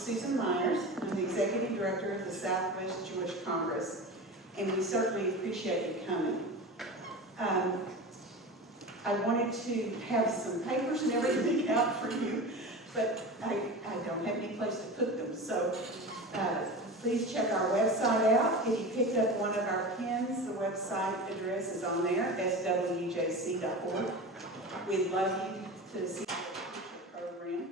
Susan Myers. I'm the Executive Director of the Southwest Jewish Congress, and we certainly appreciate you coming. I wanted to have some papers and everything out for you, but I don't have any place to put them, so please check our website out. If you picked up one of our pins, the website address is on there, swjc.org. We'd love you to see the program.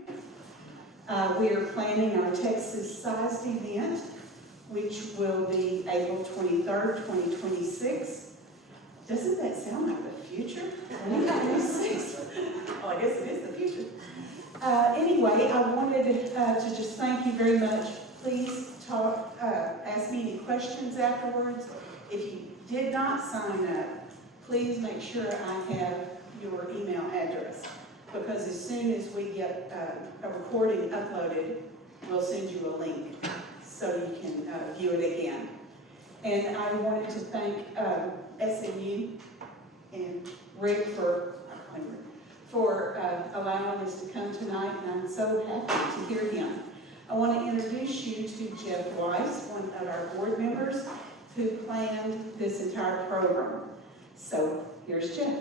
We are planning our Texas-sized event, which will be April 23rd, 2026. Doesn't that sound like the future? 2026. Oh, I guess it is the future. Anyway, I wanted to just thank you very much. Please ask me any questions afterwards. If you did not sign up, please make sure I have your email address, because as soon as we get a recording uploaded, we'll send you a link so you can view it again. And I wanted to thank SMU and Rick for allowing us to come tonight, and I'm so happy to hear him. I want to introduce you to Jeff Weiss, one of our board members who planned this entire program. So here's Jeff.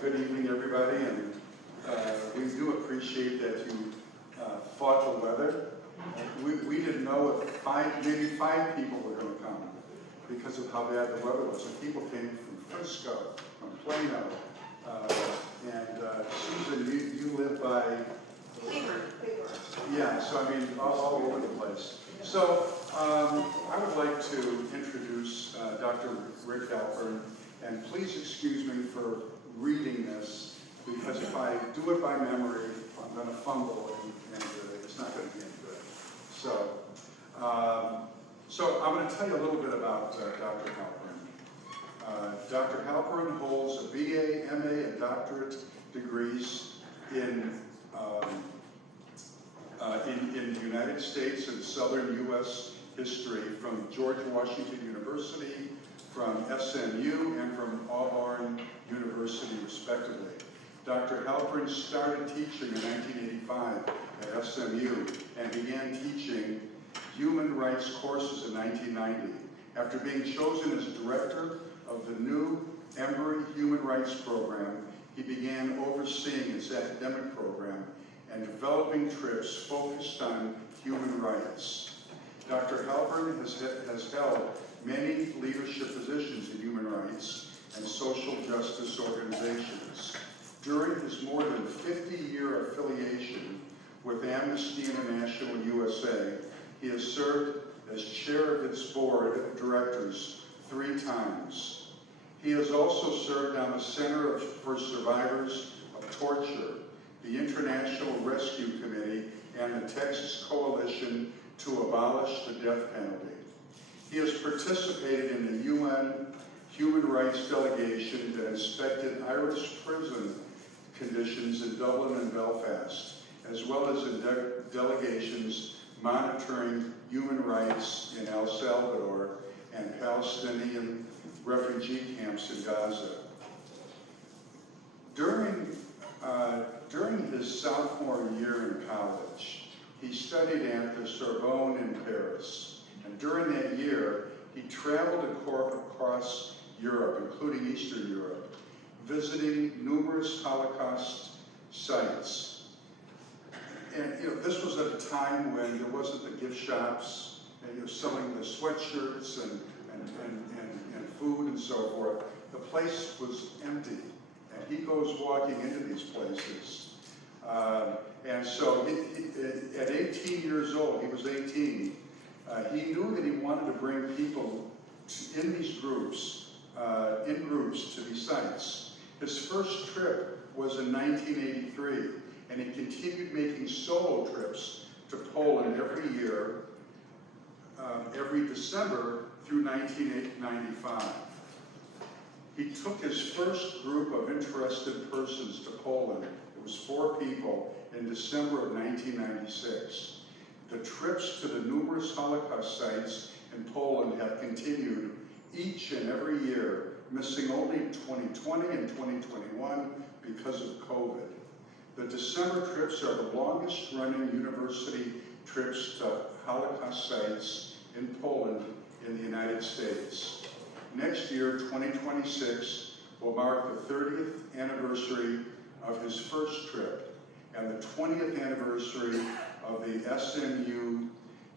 Good evening, everybody, and we do appreciate that you fought the weather. We didn't know if maybe five people were going to come because of how bad the weather was. And people came from Frisco, from Plano, and Susan, you live by? Cleveland. Yeah, so I mean, all over the place. So I would like to introduce Dr. Rick Halperin, and please excuse me for reading this, because if I do it by memory, I'm going to fumble, and it's not going to be any good. So I'm going to tell you a little bit about Dr. Halperin. Dr. Halperin holds a BA, MA, and doctorate degrees in the United States and Southern U.S. history from George Washington University, from SMU, and from Auburn University, respectively. Dr. Halperin started teaching in 1985 at SMU and began teaching human rights courses in 1990. After being chosen as director of the new Embry Human Rights Program, he began overseeing its academic program and developing trips focused on human rights. Dr. Halperin has held many leadership positions in human rights and social justice organizations. During his more than 50-year affiliation with Amnesty International USA, he has served as chair of its board of directors 3 times. He has also served on the Center for Survivors of Torture, the International Rescue Committee, and the Texas Coalition to Abolish the Death Penalty. He has participated in the UN Human Rights Delegation that inspected Irish prison conditions in Dublin and Belfast, as well as in delegations monitoring human rights in El Salvador and Palestinian refugee camps in Gaza. During his sophomore year in college, he studied at the Sorbonne in Paris. And during that year, he traveled across Europe, including Eastern Europe, visiting numerous Holocaust sites. And this was at a time when there wasn't the gift shops, and selling the sweatshirts and food and so forth. The place was empty, and he goes walking into these places. And so at 18 years old, he was 18, he knew that he wanted to bring people in these groups, to these sites. His first trip was in 1983, and he continued making solo trips to Poland every year, every December through 1995. He took his first group of interested persons to Poland. It was 4 people in December of 1996. The trips to the numerous Holocaust sites in Poland have continued each and every year missing only 2020 and 2021 because of COVID. The December trips are the longest running university trips to Holocaust sites in Poland in the United States. Next year, 2026, will mark the 30th anniversary of his first trip and the 20th anniversary of the SMU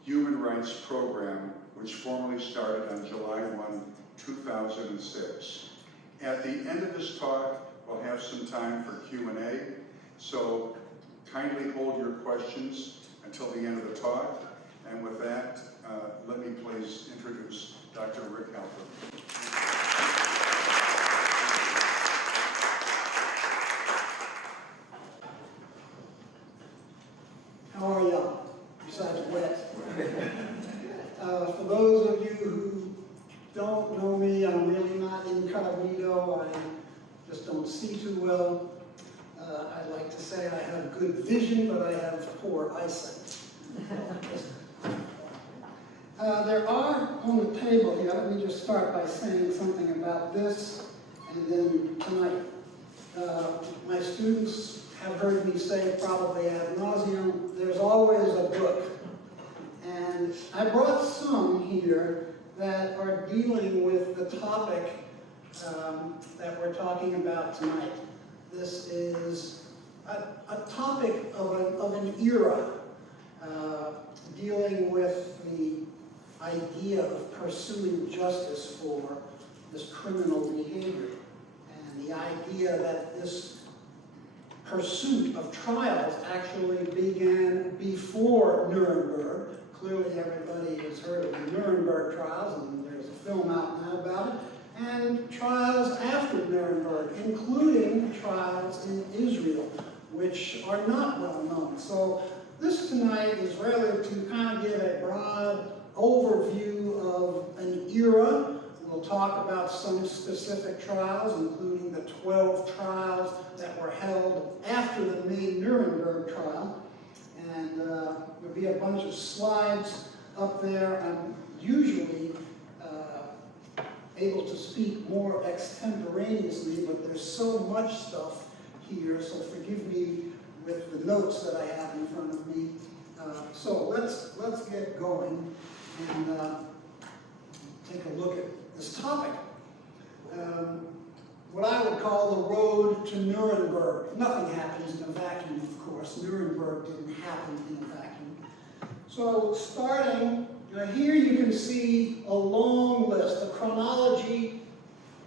Human Rights Program, which formally started on July 1, 2006. At the end of this talk, we'll have some time for Q&A, so kindly hold your questions until the end of the talk. And with that, let me please introduce Dr. Rick Halperin. How are y'all, besides wet? For those of you who don't know me, I'm really not incognito. I just don't see too well. I'd like to say I have good vision, but I have poor eyesight. There are on the table here, let me just start by saying something about this, and then tonight. My students have heard me say probably ad nauseum, there's always a book. And I brought some here that are dealing with the topic that we're talking about tonight. This is a topic of an era dealing with the idea of pursuing justice for this criminal behavior, and the idea that this pursuit of trials actually began before Nuremberg. Clearly everybody has heard of the Nuremberg trials, and there's a film out now about it, and trials after Nuremberg, including trials in Israel, which are not well known. So this tonight is really to kind of give a broad overview of an era. We'll talk about some specific trials, including the 12 trials that were held after the main Nuremberg trial. And there'll be a bunch of slides up there. I'm usually able to speak more extemporaneously, but there's so much stuff here, so forgive me with the notes that I have in front of me. So let's get going and take a look at this topic. What I would call the road to Nuremberg. Nothing happens in a vacuum, of course. Nuremberg didn't happen in a vacuum. So starting here, you can see a long list, a chronology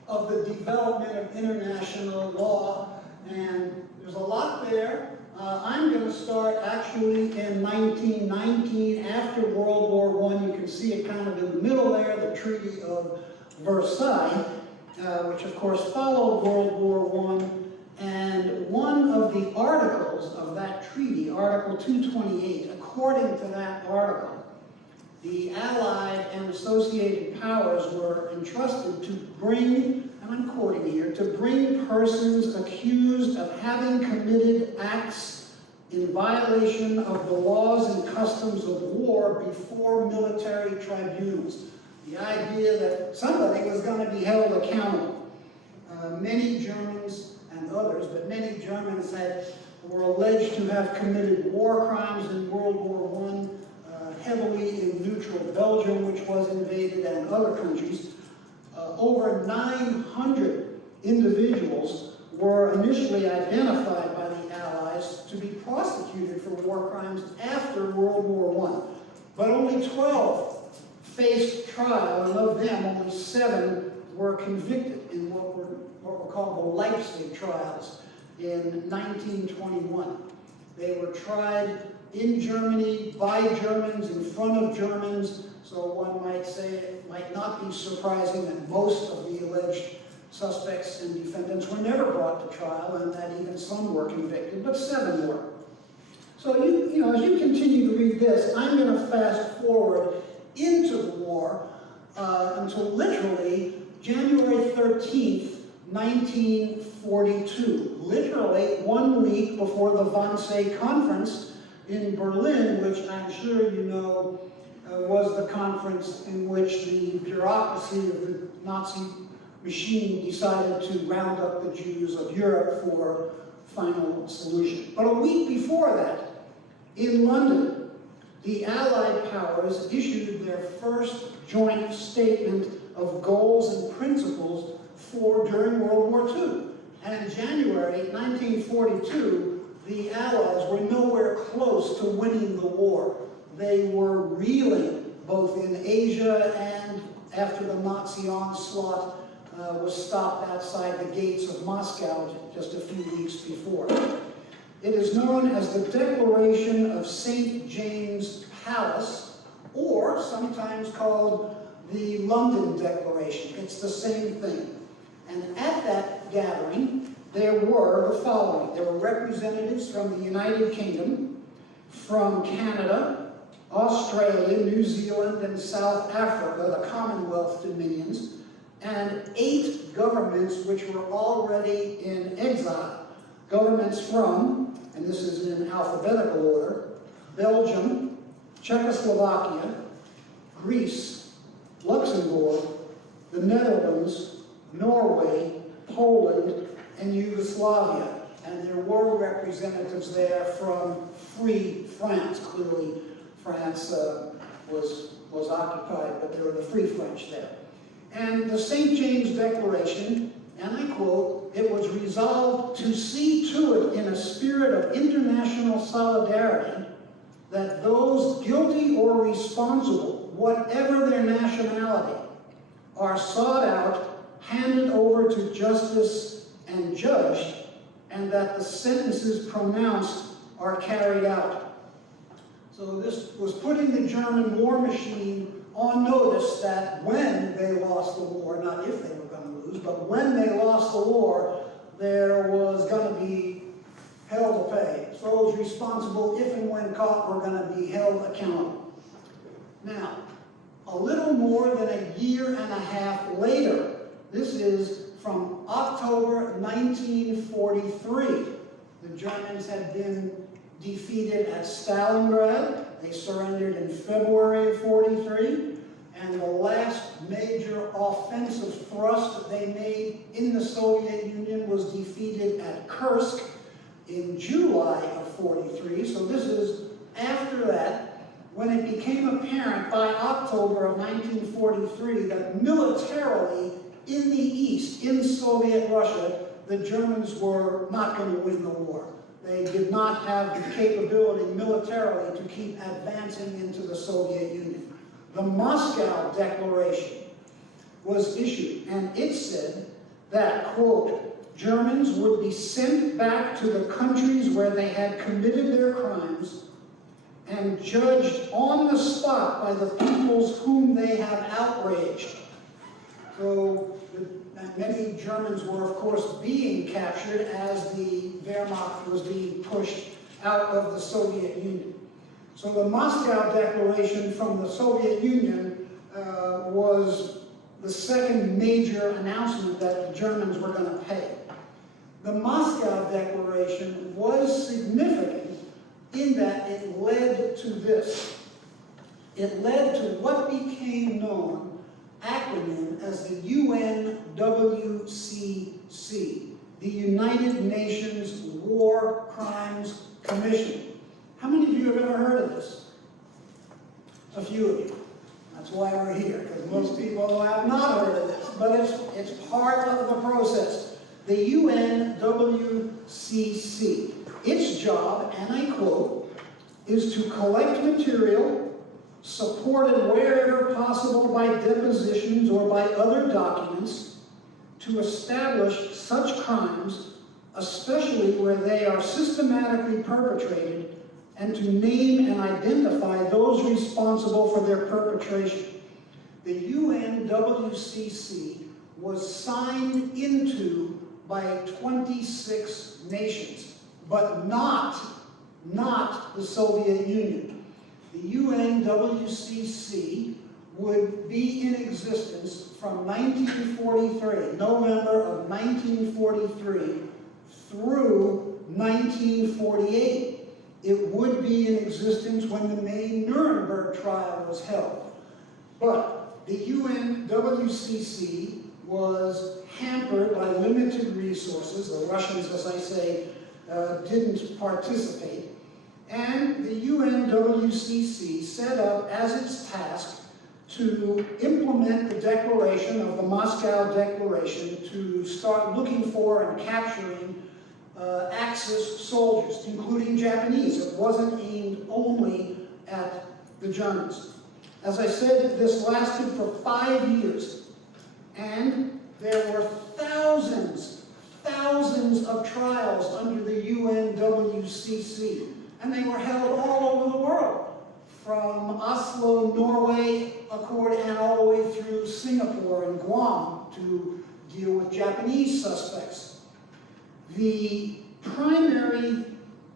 of the development of international law, and there's a lot there. I'm going to start actually in 1919, after World War I. You can see it kind of in the middle there, the Treaty of Versailles, which of course followed World War I. And one of the articles of that treaty, Article 228, according to that article, the Allied and associated powers were entrusted to bring, and I'm quoting here, to bring persons accused of having committed acts in violation of the laws and customs of war before military tribunals. The idea that somebody was going to be held accountable. Many Germans and others, but many Germans were alleged to have committed war crimes in World War I, heavily in neutral Belgium, which was invaded, and other countries. Over 900 individuals were initially identified by the Allies to be prosecuted for war crimes after World War I. But only 12 faced trial, and of them, only 7 were convicted in what were called the Leipzig trials in 1921. They were tried in Germany, by Germans, in front of Germans, so one might say it might not be surprising that most of the alleged suspects and defendants were never brought to trial, and that even some were convicted, but 7 were. So you know, as you continue to read this, I'm going to fast forward into the war until literally January 13th, 1942, literally 1 week before the Wannsee Conference in Berlin, which I'm sure you know was the conference in which the bureaucracy of the Nazi machine decided to round up the Jews of Europe for final solution. But a week before that, in London, the Allied powers issued their first joint statement of goals and principles for during World War II. And in January 1942, the Allies were nowhere close to winning the war. They were reeling, both in Asia and after the Nazi onslaught was stopped outside the gates of Moscow just a few weeks before. It is known as the Declaration of St. James Palace, or sometimes called the London Declaration. It's the same thing. And at that gathering, there were the following. There were representatives from the United Kingdom, from Canada, Australia, New Zealand, and South Africa, the Commonwealth dominions, and 8 governments which were already in exile. Governments from, and this is in alphabetical order, Belgium, Czechoslovakia, Greece, Luxembourg, the Netherlands, Norway, Poland, and Yugoslavia. And there were representatives there from Free France. Clearly, France was occupied, but there were the Free French there. And the St. James Declaration, and I quote, "It was resolved to see to it in a spirit of international solidarity that those guilty or responsible, whatever their nationality, are sought out, handed over to justice and judged, and that the sentences pronounced are carried out." So this was putting the German war machine on notice that when they lost the war, not if they were going to lose, but when they lost the war, there was going to be hell to pay. So those responsible, if and when caught, were going to be held accountable. Now, a little more than a year and a half later, this is from October 1943. The Germans had been defeated at Stalingrad. They surrendered in February of 43. And the last major offensive thrust that they made in the Soviet Union was defeated at Kursk in July of 43. So this is after that, when it became apparent by October of 1943 that militarily in the East, in Soviet Russia, the Germans were not going to win the war. They did not have the capability militarily to keep advancing into the Soviet Union. The Moscow Declaration was issued, and it said that, quote, "Germans would be sent back to the countries where they had committed their crimes and judged on the spot by the peoples whom they have outraged." So many Germans were, of course, being captured as the Wehrmacht was being pushed out of the Soviet Union. So the Moscow Declaration from the Soviet Union was the second major announcement that the Germans were going to pay. The Moscow Declaration was significant in that it led to this. It led to what became known acronym as the UNWCC, the United Nations War Crimes Commission. How many of you have ever heard of this? A few of you. That's why we're here, because most people have not heard of this, but it's part of the process. The UNWCC, its job, and I quote, is to collect material supported wherever possible by depositions or by other documents to establish such crimes, especially where they are systematically perpetrated, and to name and identify those responsible for their perpetration. The UNWCC was signed into by 26 nations, but not the Soviet Union. The UNWCC would be in existence from 1943, November of 1943, through 1948. It would be in existence when the main Nuremberg Trial was held. But the UNWCC was hampered by limited resources. The Russians, as I say, didn't participate. And the UNWCC set up as its task to implement the declaration of the Moscow Declaration to start looking for and capturing Axis soldiers, including Japanese. It wasn't aimed only at the Germans. As I said, this lasted for 5 years, and there were thousands of trials under the UNWCC, and they were held all over the world, from Oslo, Norway, Accord, and all the way through Singapore and Guam to deal with Japanese suspects. The primary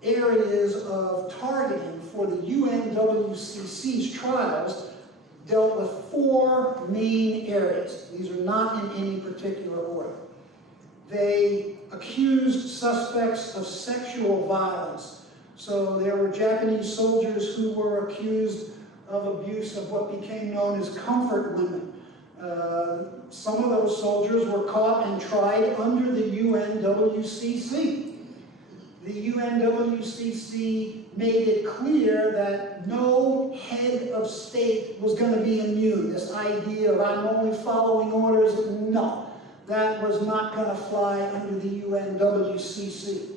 areas of targeting for the UNWCC's trials dealt with 4 main areas. These are not in any particular order. They accused suspects of sexual violence. So there were Japanese soldiers who were accused of abuse of what became known as comfort women. Some of those soldiers were caught and tried under the UNWCC. The UNWCC made it clear that no head of state was going to be immune. This idea of I'm only following orders, no, that was not going to fly under the UNWCC.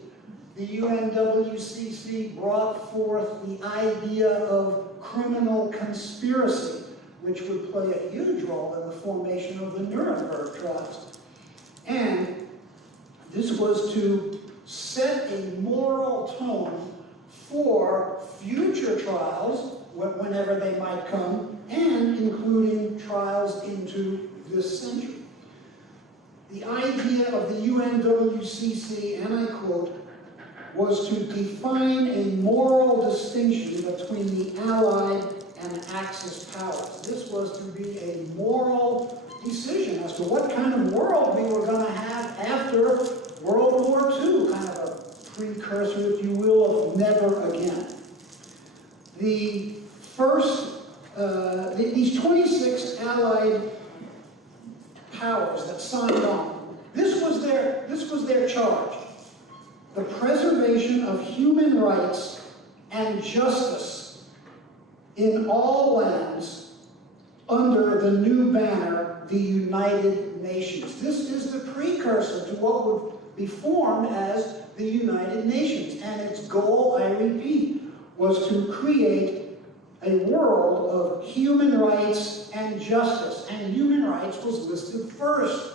The UNWCC brought forth the idea of criminal conspiracy, which would play a huge role in the formation of the Nuremberg trials. And this was to set a moral tone for future trials, whenever they might come, and including trials into this century. The idea of the UNWCC, and I quote, was to define a moral distinction between the Allied and Axis powers. This was to be a moral decision as to what kind of world we were going to have after World War II, kind of a precursor, if you will, of never again. The first, these 26 Allied powers that signed on, this was their charge. The preservation of human rights and justice in all lands under the new banner, the United Nations. This is the precursor to what would be formed as the United Nations. And its goal, I repeat, was to create a world of human rights and justice. And human rights was listed first.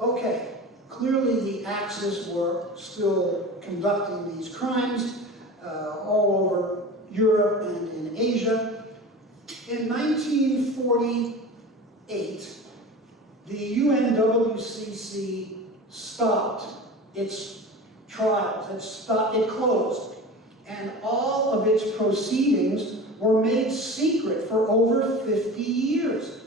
Okay. Clearly, the Axis were still conducting these crimes all over Europe and in Asia. In 1948, the UNWCC stopped its trials. It closed. And all of its proceedings were made secret for over 50 years.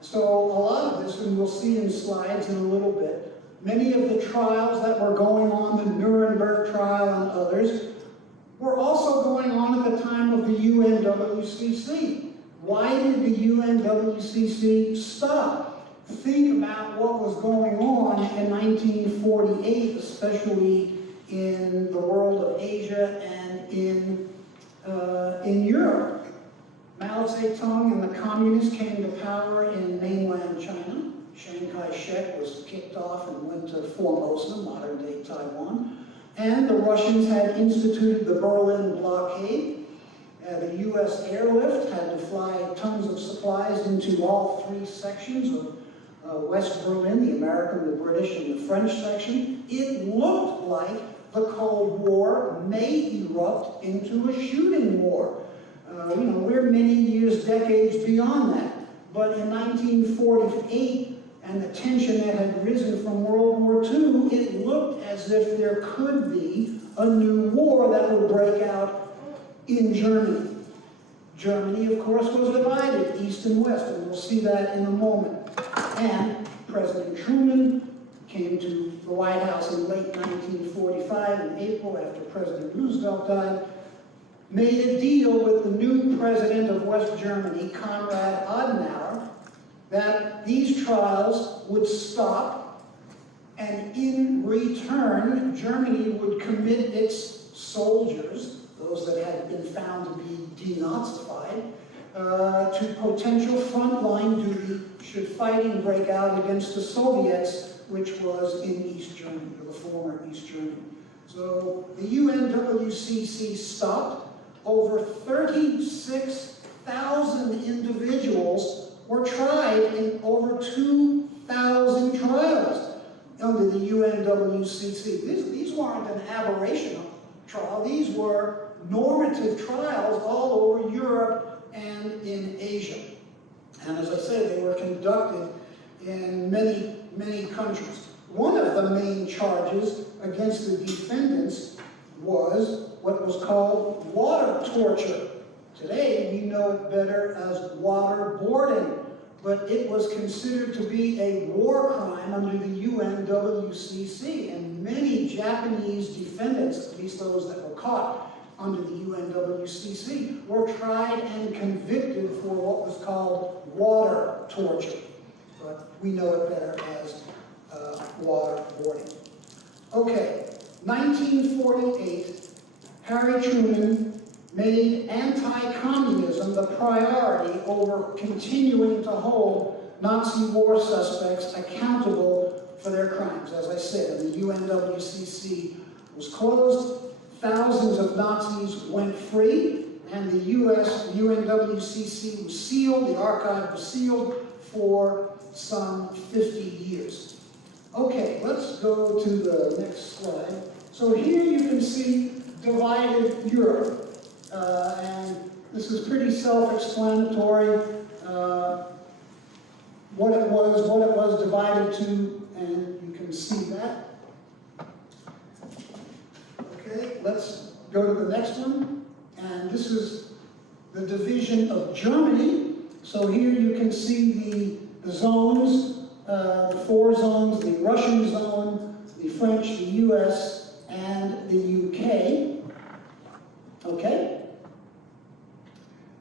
So a lot of this, and we'll see in slides in a little bit, many of the trials that were going on, the Nuremberg Trial and others, were also going on at the time of the UNWCC. Why did the UNWCC stop? Think about what was going on in 1948, especially in the world of Asia and in Europe. Mao Zedong and the communists came to power in mainland China. Chiang Kai-shek was kicked off and went to Formosa, modern-day Taiwan. And the Russians had instituted the Berlin blockade. The U.S. airlift had to fly tons of supplies into all 3 sections of West Berlin, the American, the British, and the French section. It looked like the Cold War may erupt into a shooting war. We're many years, decades beyond that. But in 1948, and the tension that had risen from World War II, it looked as if there could be a new war that would break out in Germany. Germany, of course, was divided, East and West, and we'll see that in a moment. And President Truman came to the White House in late 1945, in April, after President Roosevelt died, made a deal with the new president of West Germany, Konrad Adenauer, that these trials would stop, and in return, Germany would commit its soldiers, those that had been found to be denazified, to potential frontline duty should fighting break out against the Soviets, which was in East Germany, or the former East Germany. So the UNWCC stopped. Over 36,000 individuals were tried in over 2,000 trials under the UNWCC. These weren't an aberrational trial. These were normative trials all over Europe and in Asia. And as I say, they were conducted in many, many countries. One of the main charges against the defendants was what was called water torture. Today, we know it better as waterboarding, but it was considered to be a war crime under the UNWCC, and many Japanese defendants, at least those that were caught under the UNWCC, were tried and convicted for what was called water torture, but we know it better as waterboarding. Okay, 1948, Harry Truman made anti-communism the priority over continuing to hold Nazi war suspects accountable for their crimes. As I said, the UNWCC was closed, thousands of Nazis went free, and the UNWCC was sealed, the archive was sealed for some 50 years. Okay, let's go to the next slide. So here you can see divided Europe. And this is pretty self-explanatory, what it was divided to, and you can see that. Okay, let's go to the next one. And this is the division of Germany. So here you can see the zones, the four zones, the Russian zone, the French, the US, and the UK. Okay?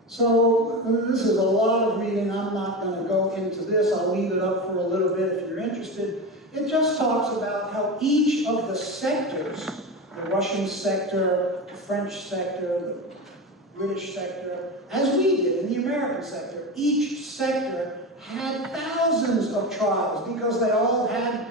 So this is a lot of reading. I'm not going to go into this. I'll leave it up for a little bit if you're interested. It just talks about how each of the sectors, the Russian sector, the French sector, the British sector, as we did in the American sector, each sector had thousands of trials because they all had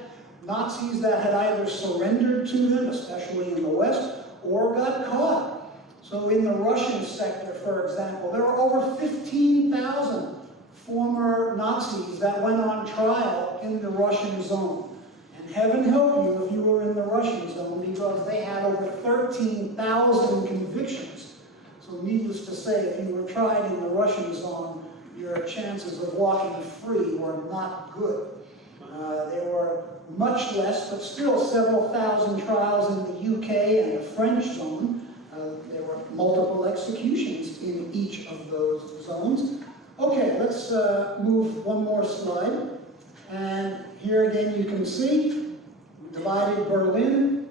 Nazis that had either surrendered to them, especially in the West, or got caught. So in the Russian sector, for example, there were over 15,000 former Nazis that went on trial in the Russian zone. And heaven help you if you were in the Russian zone, because they had over 13,000 convictions. So needless to say, if you were tried in the Russian zone, your chances of walking free were not good. There were much less, but still several thousand trials in the UK and the French zone. There were multiple executions in each of those zones. Okay, let's move one more slide. And here again you can see divided Berlin,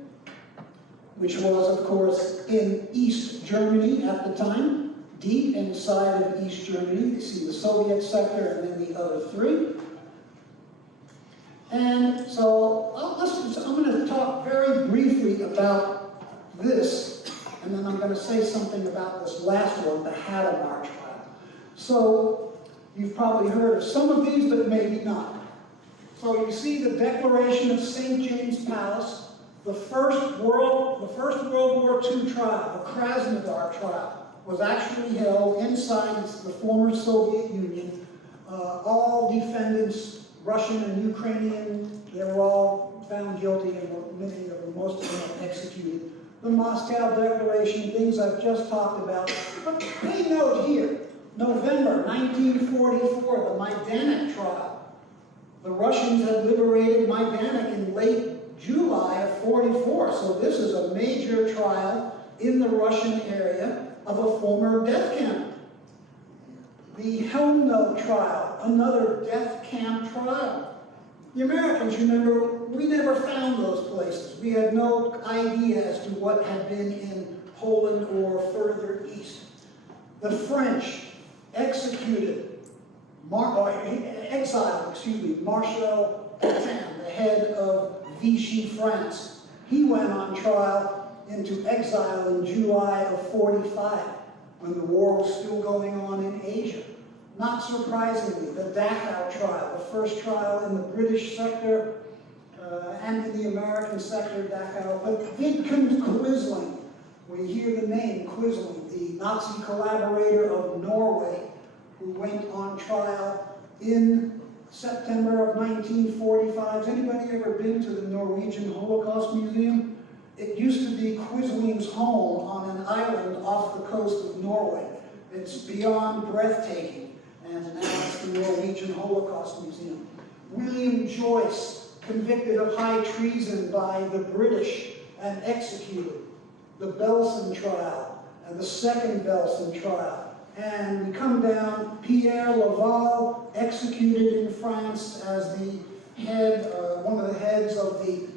which was, of course, in East Germany at the time, deep inside of East Germany. You see the Soviet sector and then the other three. And so I'm going to talk very briefly about this, and then I'm going to say something about this last one, the Hadamar trial. So you've probably heard of some of these, but maybe not. So you see the Declaration of St. James Palace, the first World War II trial, the Krasnodar trial, was actually held inside the former Soviet Union. All defendants, Russian and Ukrainian, they were all found guilty, and many of them, most of them, executed. The Moscow Declaration, things I've just talked about. But pay note here, November 1944, the Majdanek trial. The Russians had liberated Majdanek in late July of 44, so this is a major trial in the Russian area of a former death camp. The Helmno trial, another death camp trial. The Americans, remember, we never found those places. We had no idea as to what had been in Poland or further east. The French executed exiled, Marshal Pétain, the head of Vichy France. He went on trial into exile in July of 45, when the war was still going on in Asia. Not surprisingly, the Dachau trial, the first trial in the British sector and in the American sector, Dachau, but Vidkun Quisling, we hear the name Quisling, the Nazi collaborator of Norway, who went on trial in September of 1945. Has anybody ever been to the Norwegian Holocaust Museum? It used to be Quisling's home on an island off the coast of Norway. It's beyond breathtaking, and now it's the Norwegian Holocaust Museum. William Joyce, convicted of high treason by the British and executed. The Belsen trial, and the second Belsen trial. And we come down, Pierre Laval, executed in France as the head, one of the heads of the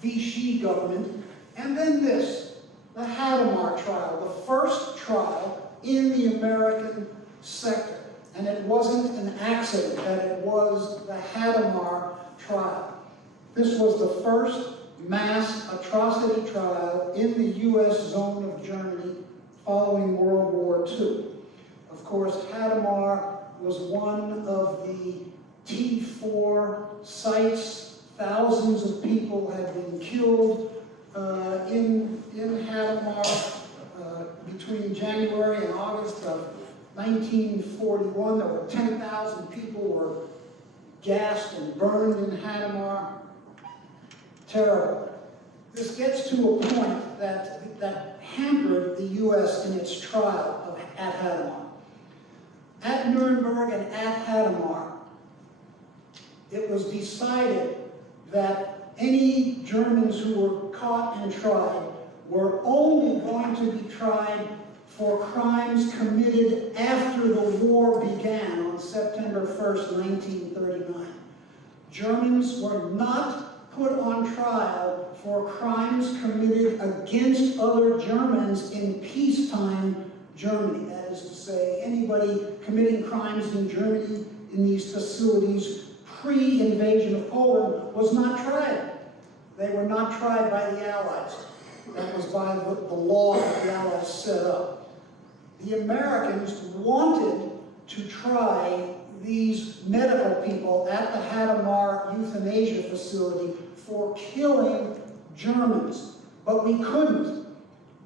Vichy government. And then this, the Hadamar trial, the first trial in the American sector. And it wasn't an accident that it was the Hadamar trial. This was the first mass atrocity trial in the U.S. zone of Germany following World War II. Of course, Hadamar was one of the T4 sites. Thousands of people had been killed in Hadamar between January and August of 1941. There were 10,000 people were gassed and burned in Hadamar. Terrible. This gets to a point that hampered the U.S. in its trial at Hadamar. At Nuremberg and at Hadamar, it was decided that any Germans who were caught and tried were only going to be tried for crimes committed after the war began on September 1st, 1939. Germans were not put on trial for crimes committed against other Germans in peacetime Germany. That is to say, anybody committing crimes in Germany in these facilities pre-invasion of Poland was not tried. They were not tried by the Allies. That was by the law that the Allies set up. The Americans wanted to try these medical people at the Hadamar euthanasia facility for killing Germans, but we couldn't.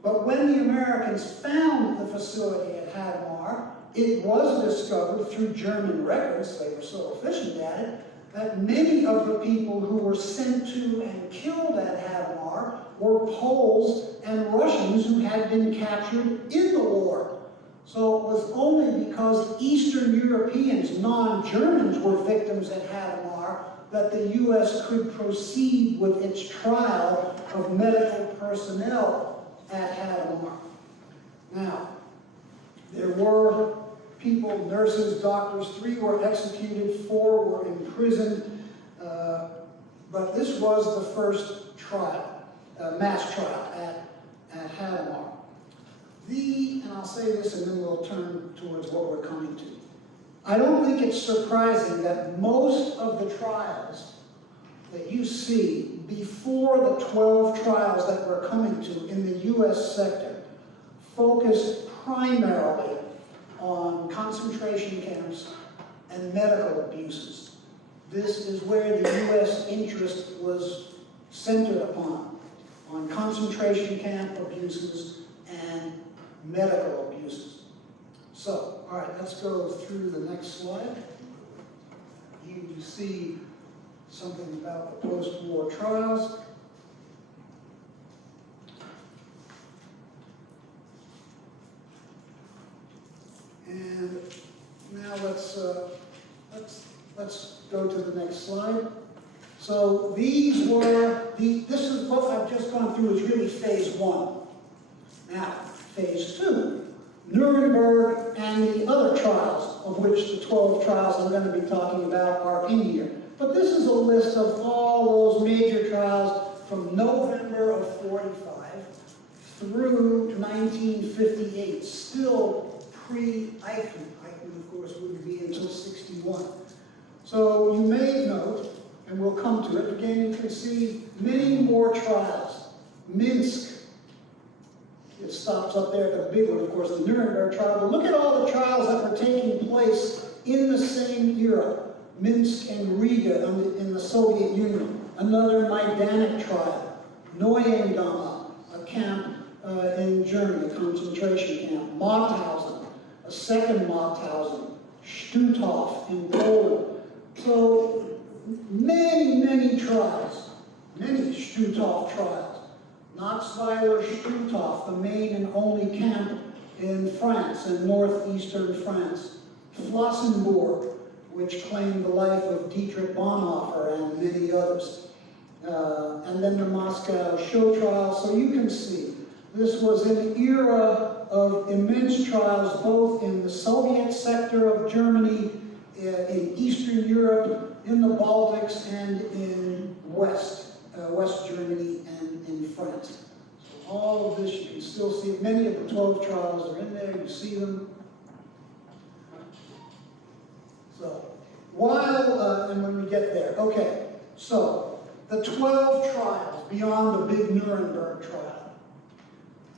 But when the Americans found the facility at Hadamar, it was discovered through German records, they were so efficient at it, that many of the people who were sent to and killed at Hadamar were Poles and Russians who had been captured in the war. So it was only because Eastern Europeans, non-Germans, were victims at Hadamar that the U.S. could proceed with its trial of medical personnel at Hadamar. Now, there were people, nurses, doctors, 3 were executed, 4 were imprisoned, but this was the first trial, mass trial at Hadamar. And I'll say this and then we'll turn towards what we're coming to. I don't think it's surprising that most of the trials that you see before the 12 trials that we're coming to in the U.S. sector focused primarily on concentration camps and medical abuses. This is where the U.S. interest was centered upon, on concentration camp abuses and medical abuses. So, all right, let's go through the next slide. You see something about the post-war trials. And now let's go to the next slide. So these were this is what I've just gone through is really phase 1. Now, phase 2, Nuremberg and the other trials, of which the 12 trials I'm going to be talking about are in here. But this is a list of all those major trials from November of 45 through 1958, still pre-Eichmann. and of course wouldn't be until 61. So you may note, and we'll come to it, again you can see many more trials. Minsk, it stops up there, the big one, of course, the Nuremberg Trial. But look at all the trials that were taking place in the same era. Minsk and Riga in the Soviet Union. Another Majdanek trial. Neuengamme, a camp in Germany, a concentration camp. Mauthausen, a second Mauthausen. Stutthof in Poland. So many trials. Many Stutthof trials. Knoxweiler Stutthof, the main and only camp in France, in northeastern France. Flossenburg, which claimed the life of Dietrich Bonhoeffer and many others. And then the Moscow show trial. So you can see, this was an era of immense trials, both in the Soviet sector of Germany, in Eastern Europe, in the Baltics, and in West Germany and in France. So all of this, you can still see, many of the 12 trials are in there, you see them. So, and when we get there, okay, so the 12 trials beyond the big Nuremberg trial.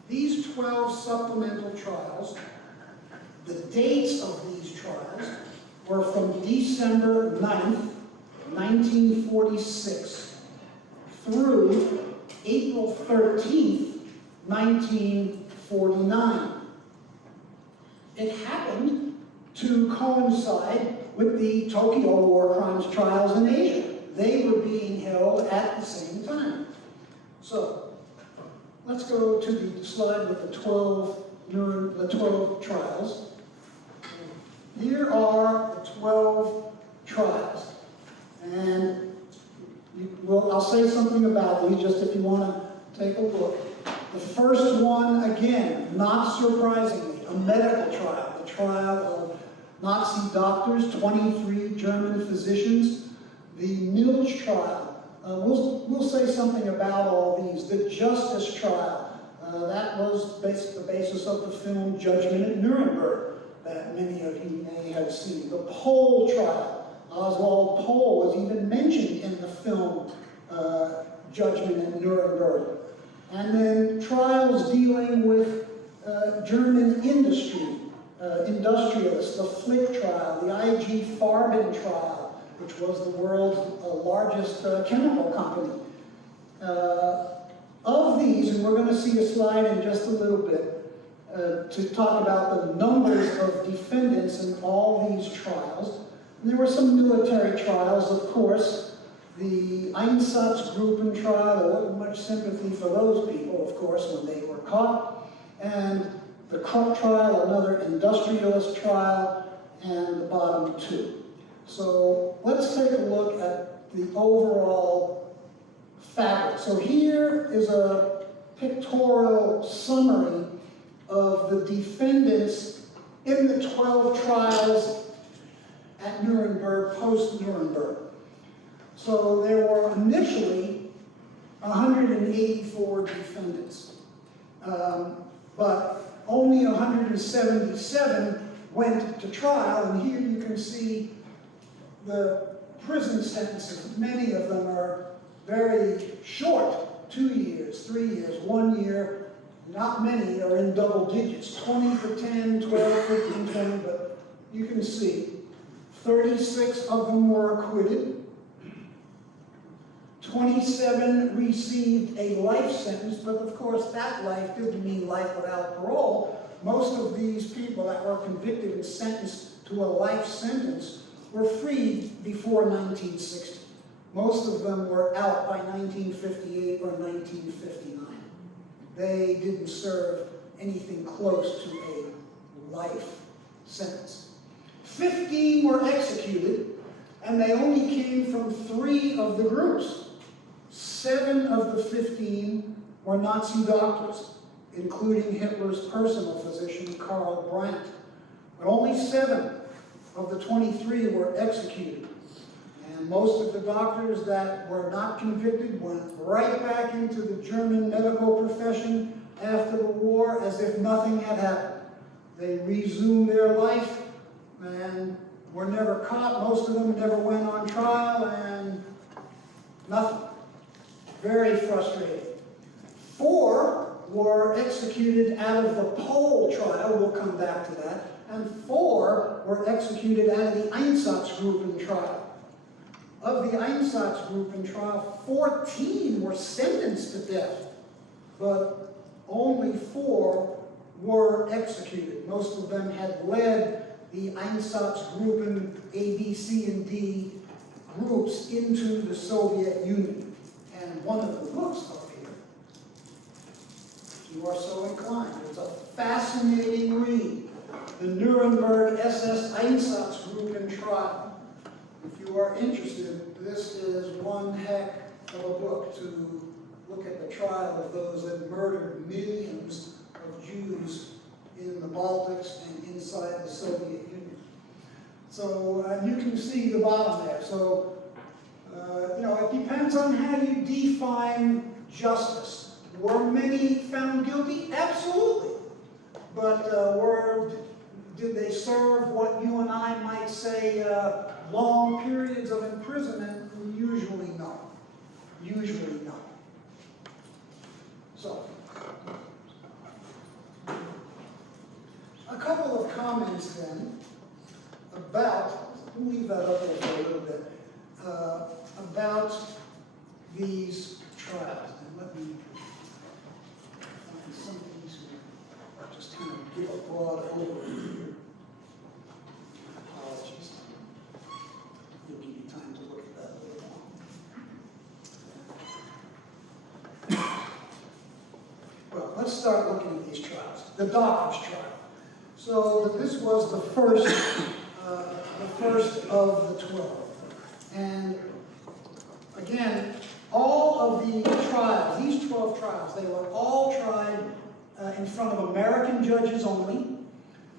These 12 supplemental trials, the dates of these trials were from December 9th, 1946 through April 13th, 1949. It happened to coincide with the Tokyo War Crimes trials in Asia. They were being held at the same time. So, let's go to the slide with the 12 trials. Here are the 12 trials. And I'll say something about these just if you want to take a look. The first one, again, not surprisingly, a medical trial. The trial of Nazi doctors, 23 German physicians. The Milch trial. We'll say something about all these. The Justice trial. That was the basis of the film Judgment at Nuremberg that many of you may have seen. The Pole trial. Oswald Pole was even mentioned in the film Judgment at Nuremberg. And then trials dealing with German industry, industrialists, the Flick trial, the I.G. Farben trial, which was the world's largest chemical company. Of these, and we're going to see a slide in just a little bit, to talk about the numbers of defendants in all these trials. And there were some military trials, of course. The Einsatzgruppen trial, there wasn't much sympathy for those people, of course, when they were caught. And the Krupp trial, another industrialist trial, and the bottom two. So let's take a look at the overall fabric. So here is a pictorial summary of the defendants in the 12 trials at Nuremberg, post-Nuremberg. So there were initially 184 defendants, but only 177 went to trial, and here you can see the prison sentences. Many of them are very short, 2 years, 3 years, 1 year. Not many are in double digits, 20 for 10, 12, 15, 20, but you can see 36 of them were acquitted. 27 received a life sentence, but of course that life didn't mean life without parole. Most of these people that were convicted and sentenced to a life sentence were freed before 1960. Most of them were out by 1958 or 1959. They didn't serve anything close to a life sentence. 15 were executed, and they only came from 3 of the groups. 7 of the 15 were Nazi doctors, including Hitler's personal physician, Karl Brandt. But only 7 of the 23 were executed. And most of the doctors that were not convicted went right back into the German medical profession after the war as if nothing had happened. They resumed their life and were never caught. Most of them never went on trial, and nothing. Very frustrating. 4 were executed out of the Pole trial. We'll come back to that. And 4 were executed out of the Einsatzgruppen trial. Of the Einsatzgruppen trial, 14 were sentenced to death, but only 4 were executed. Most of them had led the Einsatzgruppen A, B, C, and D groups into the Soviet Union. And one of the books up here, if you are so inclined, it's a fascinating read. The Nuremberg SS Einsatzgruppen trial. If you are interested, this is one heck of a book to look at the trial of those that murdered millions of Jews in the Baltics and inside the Soviet Union. So you can see the bottom there. So, it depends on how you define justice. Were many found guilty? Absolutely. But did they serve what you and I might say long periods of imprisonment? Usually no. Usually no. So, a couple of comments then about, we'll leave that up there for a little bit, about these trials. And let me find something to just kind of give a broad overview here. Apologies. We'll give you time to look at that a little more. Well, let's start looking at these trials. The doctor's trial. So this was the first of the 12. And again, all of the trials, these 12 trials, they were all tried in front of American judges only.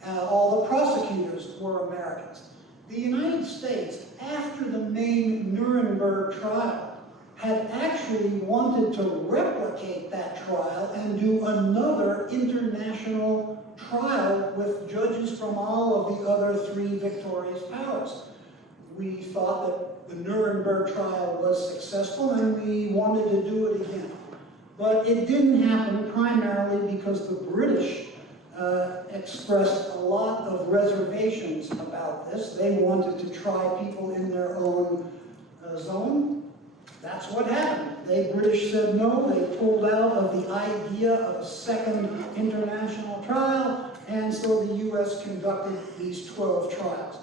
All the prosecutors were Americans. The United States, after the main Nuremberg trial, had actually wanted to replicate that trial and do another international trial with judges from all of the other 3 victorious powers. We thought that the Nuremberg trial was successful and we wanted to do it again. But it didn't happen primarily because the British expressed a lot of reservations about this. They wanted to try people in their own zone. That's what happened. The British said no. They pulled out of the idea of a second international trial, and so the U.S. conducted these 12 trials.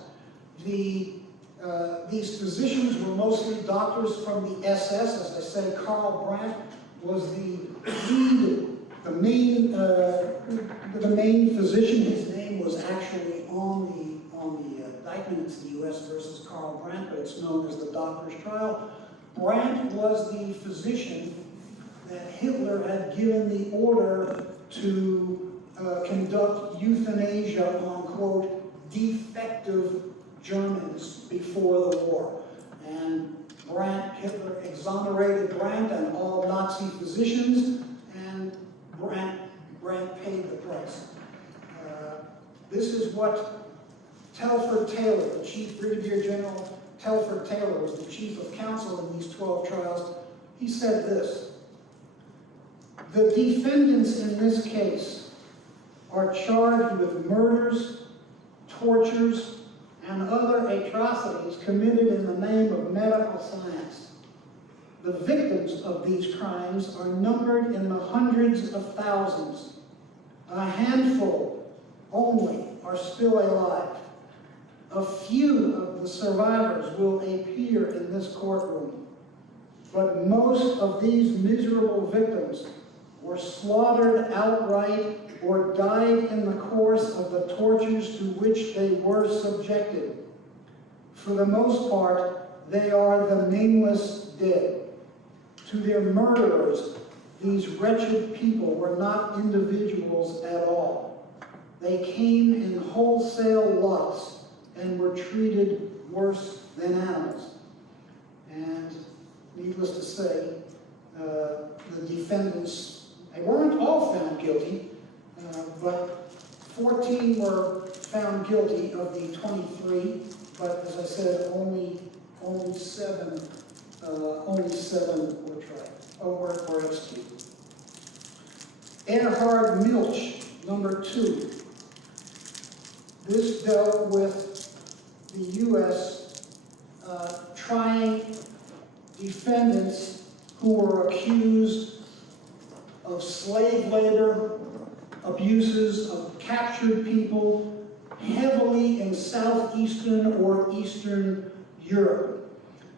These physicians were mostly doctors from the SS. As I say, Karl Brandt was the main physician. His name was actually on the indictment. It's the U.S. versus Karl Brandt, but it's known as the doctor's trial. Brandt was the physician that Hitler had given the order to conduct euthanasia on, quote, defective Germans before the war. And Hitler exonerated Brandt and all Nazi physicians, and Brandt paid the price. This is what Telford Taylor, the Chief Brigadier General Telford Taylor, was the chief of counsel in these 12 trials. He said this: "The defendants in this case are charged with murders, tortures, and other atrocities committed in the name of medical science. The victims of these crimes are numbered in the hundreds of thousands. A handful only are still alive. A few of the survivors will appear in this courtroom, but most of these miserable victims were slaughtered outright or died in the course of the tortures to which they were subjected. For the most part, they are the nameless dead. To their murderers, these wretched people were not individuals at all. They came in wholesale lots and were treated worse than animals." And needless to say, the defendants, they weren't all found guilty, but 14 were found guilty of the 23, but as I said, only 7 were tried, were executed. Erhard Milch, number 2. This dealt with the U.S. Trying defendants who were accused of slave labor, abuses of captured people, heavily in southeastern or eastern Europe.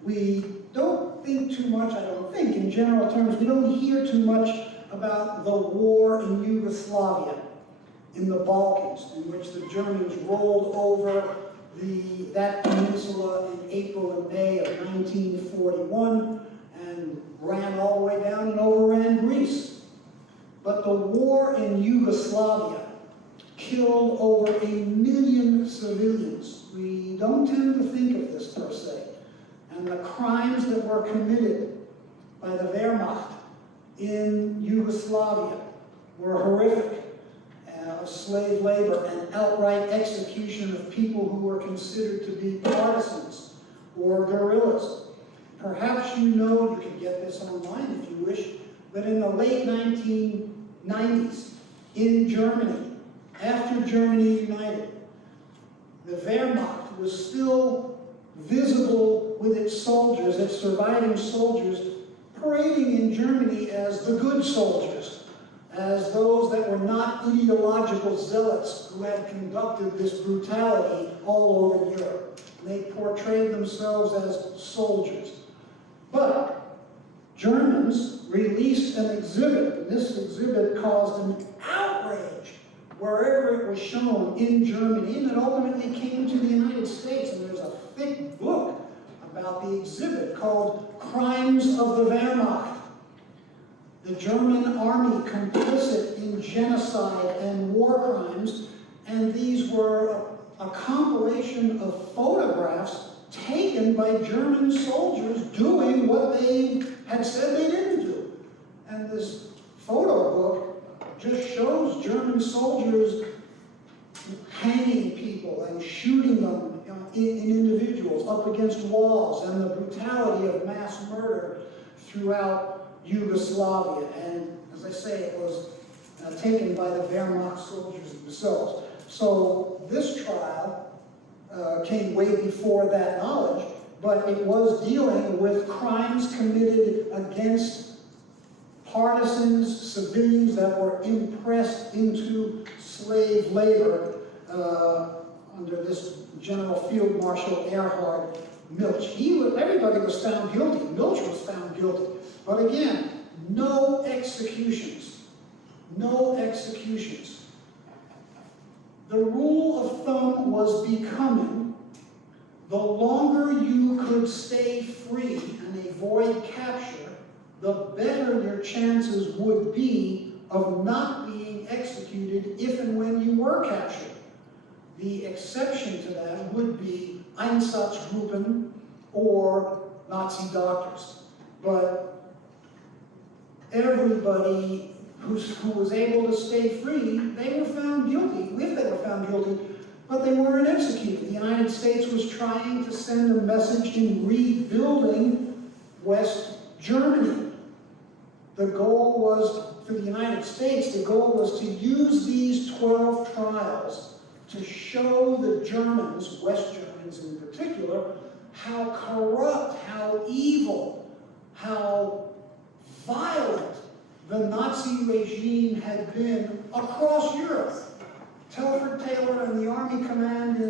We don't think too much, I don't think, in general terms, we don't hear too much about the war in Yugoslavia, in the Balkans, in which the Germans rolled over that peninsula in April and May of 1941 and ran all the way down and overran Greece. But the war in Yugoslavia killed over 1 million civilians. We don't tend to think of this per se. And the crimes that were committed by the Wehrmacht in Yugoslavia were horrific. Of slave labor and outright execution of people who were considered to be partisans or guerrillas. Perhaps you know, you can get this online if you wish, but in the late 1990s, in Germany, after Germany united, the Wehrmacht was still visible with its soldiers, its surviving soldiers, parading in Germany as the good soldiers, as those that were not ideological zealots who had conducted this brutality all over Europe. They portrayed themselves as soldiers. But Germans released an exhibit, and this exhibit caused an outrage wherever it was shown in Germany, and it ultimately came to the United States, and there's a thick book about the exhibit called Crimes of the Wehrmacht. The German army complicit in genocide and war crimes, and these were a compilation of photographs taken by German soldiers doing what they had said they didn't do. And this photo book just shows German soldiers hanging people and shooting them in individuals up against walls, and the brutality of mass murder throughout Yugoslavia. And as I say, it was taken by the Wehrmacht soldiers themselves. So this trial came way before that knowledge, but it was dealing with crimes committed against partisans, civilians that were impressed into slave labor under this General Field Marshal Erhard Milch. Everybody was found guilty. Milch was found guilty. But again, no executions. No executions. The rule of thumb was becoming, the longer you could stay free and avoid capture, the better your chances would be of not being executed if and when you were captured. The exception to that would be Einsatzgruppen or Nazi doctors. But everybody who was able to stay free, they were found guilty, if they were found guilty, but they weren't executed. The United States was trying to send a message in rebuilding West Germany. The goal was, for the United States, the goal was to use these 12 trials to show the Germans, West Germans in particular, how corrupt, how evil, how violent the Nazi regime had been across Europe. Telford Taylor and the Army Command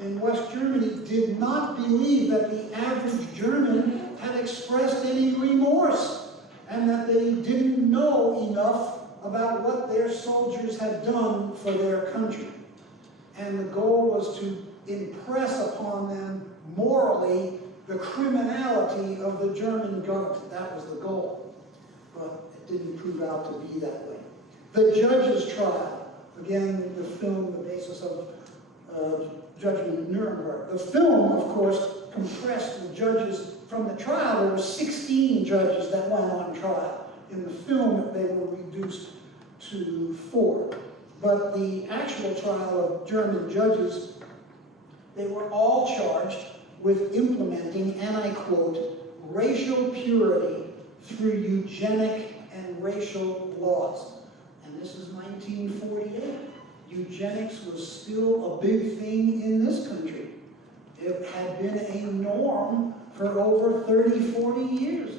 in West Germany did not believe that the average German had expressed any remorse, and that they didn't know enough about what their soldiers had done for their country. And the goal was to impress upon them morally the criminality of the German government. That was the goal. But it didn't prove out to be that way. The judge's trial, again, the film, the basis of Judgment Nuremberg. The film, of course, compressed the judges from the trial. There were 16 judges that went on trial. In the film, they were reduced to 4. but the actual trial of German judges, they were all charged with implementing, and I quote, racial purity through eugenic and racial laws. And this is 1948. Eugenics was still a big thing in this country. It had been a norm for over 30, 40 years.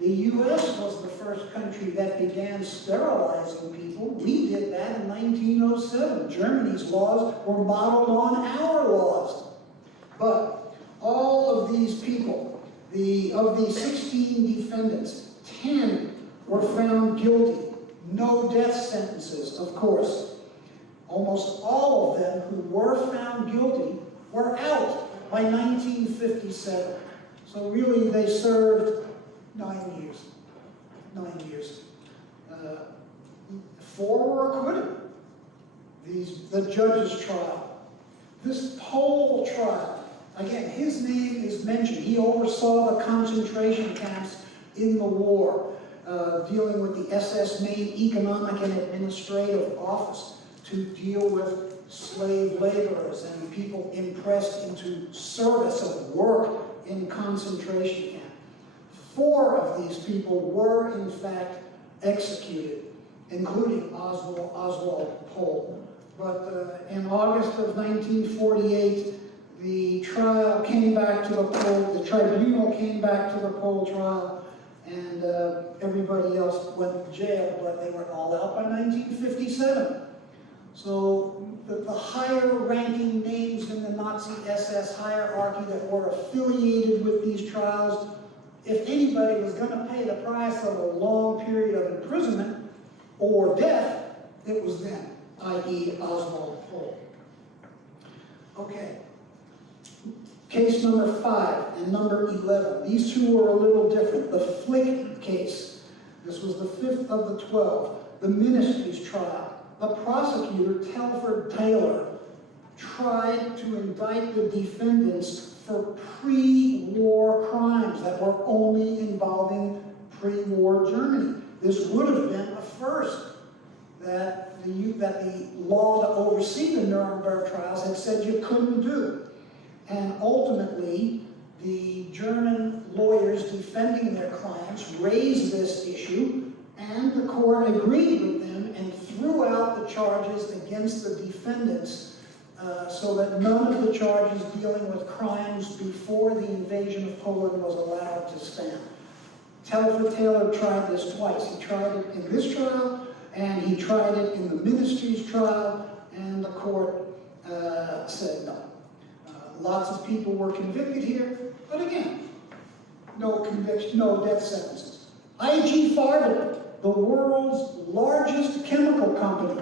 The US was the first country that began sterilizing people. We did that in 1907. Germany's laws were modeled on our laws. But all of these people, of the 16 defendants, 10 were found guilty. No death sentences, of course. Almost all of them who were found guilty were out by 1957. So really they served 9 years. 9 years. 4 were acquitted. The judge's trial. This whole trial, again, his name is mentioned. He oversaw the concentration camps in the war, dealing with the SS made economic and administrative office to deal with slave laborers and people impressed into service of work in concentration camp. 4 of these people were, in fact, executed, including Oswald Pohl. But in August of 1948, the trial came back to the Pohl, the tribunal came back to the Pohl trial, and everybody else went to jail, but they were all out by 1957. So the higher ranking names in the Nazi SS hierarchy that were affiliated with these trials, if anybody was going to pay the price of a long period of imprisonment or death, it was them, i.e. Oswald Pohl. Okay. Case number 5 and number 11. These two were a little different. The Flick case. This was the 5th of the 12. The Ministry's trial. The prosecutor, Telford Taylor, tried to indict the defendants for pre-war crimes that were only involving pre-war Germany. This would have been a first that the law to oversee the Nuremberg trials had said you couldn't do. And ultimately, the German lawyers defending their clients raised this issue, and the court agreed with them and threw out the charges against the defendants so that none of the charges dealing with crimes before the invasion of Poland was allowed to stand. Telford Taylor tried this twice. He tried it in this trial, and he tried it in the Ministry's trial, and the court said no. Lots of people were convicted here, but again, no conviction, no death sentences. IG Farben, the world's largest chemical company.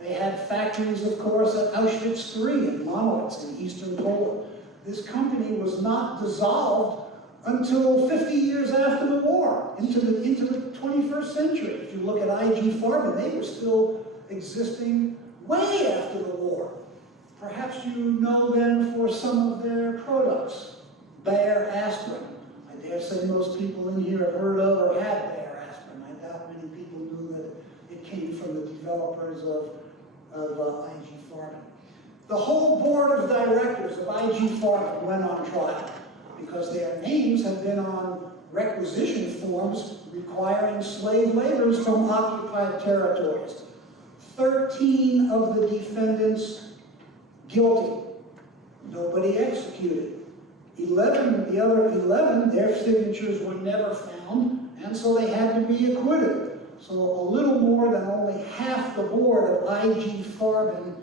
They had factories, of course, at Auschwitz III and Monowitz in eastern Poland. This company was not dissolved until 50 years after the war, into the 21st century. If you look at IG Farben, they were still existing way after the war. Perhaps you know them for some of their products. Bayer aspirin. I dare say most people in here have heard of or had Bayer aspirin. I doubt many people knew that it came from the developers of IG Farben. The whole board of directors of IG Farben went on trial because their names had been on requisition forms requiring slave laborers from occupied territories. 13 of the defendants guilty. Nobody executed. The other 11, their signatures were never found, and so they had to be acquitted. So a little more than only half the board of IG Farben.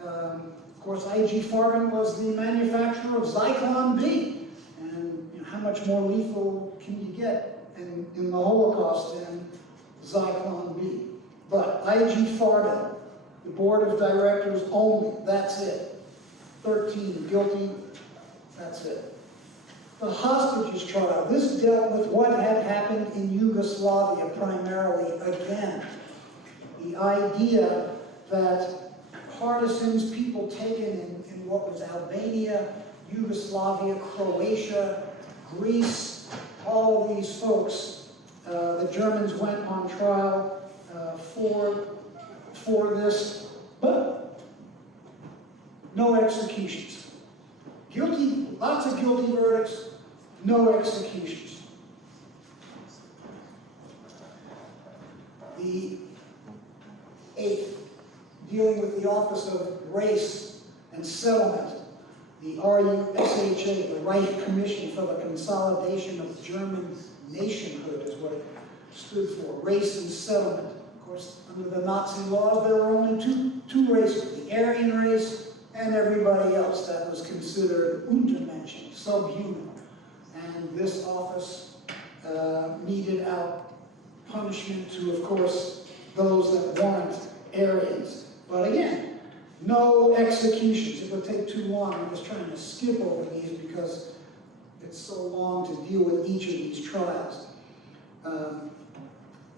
Of course, IG Farben was the manufacturer of Zyklon B. And how much more lethal can you get in the Holocaust than Zyklon B? But IG Farben, the board of directors only, that's it. 13 guilty, that's it. The hostages trial, this dealt with what had happened in Yugoslavia primarily again. The idea that partisans, people taken in what was Albania, Yugoslavia, Croatia, Greece, all of these folks, the Germans went on trial for this But no executions. Guilty, lots of guilty verdicts, no executions. The eighth, dealing with the Office of Race and Settlement, the RUSHA, the Reich Commission for the Consolidation of German Nationhood is what it stood for, Race and Settlement. Of course, under the Nazi laws, there were only two races, the Aryan race and everybody else that was considered Untermenschen, subhuman. And this office meted out punishment to, of course, those that weren't Aryans. But again, no executions. It would take too long. I'm just trying to skip over these because it's so long to deal with each of these trials.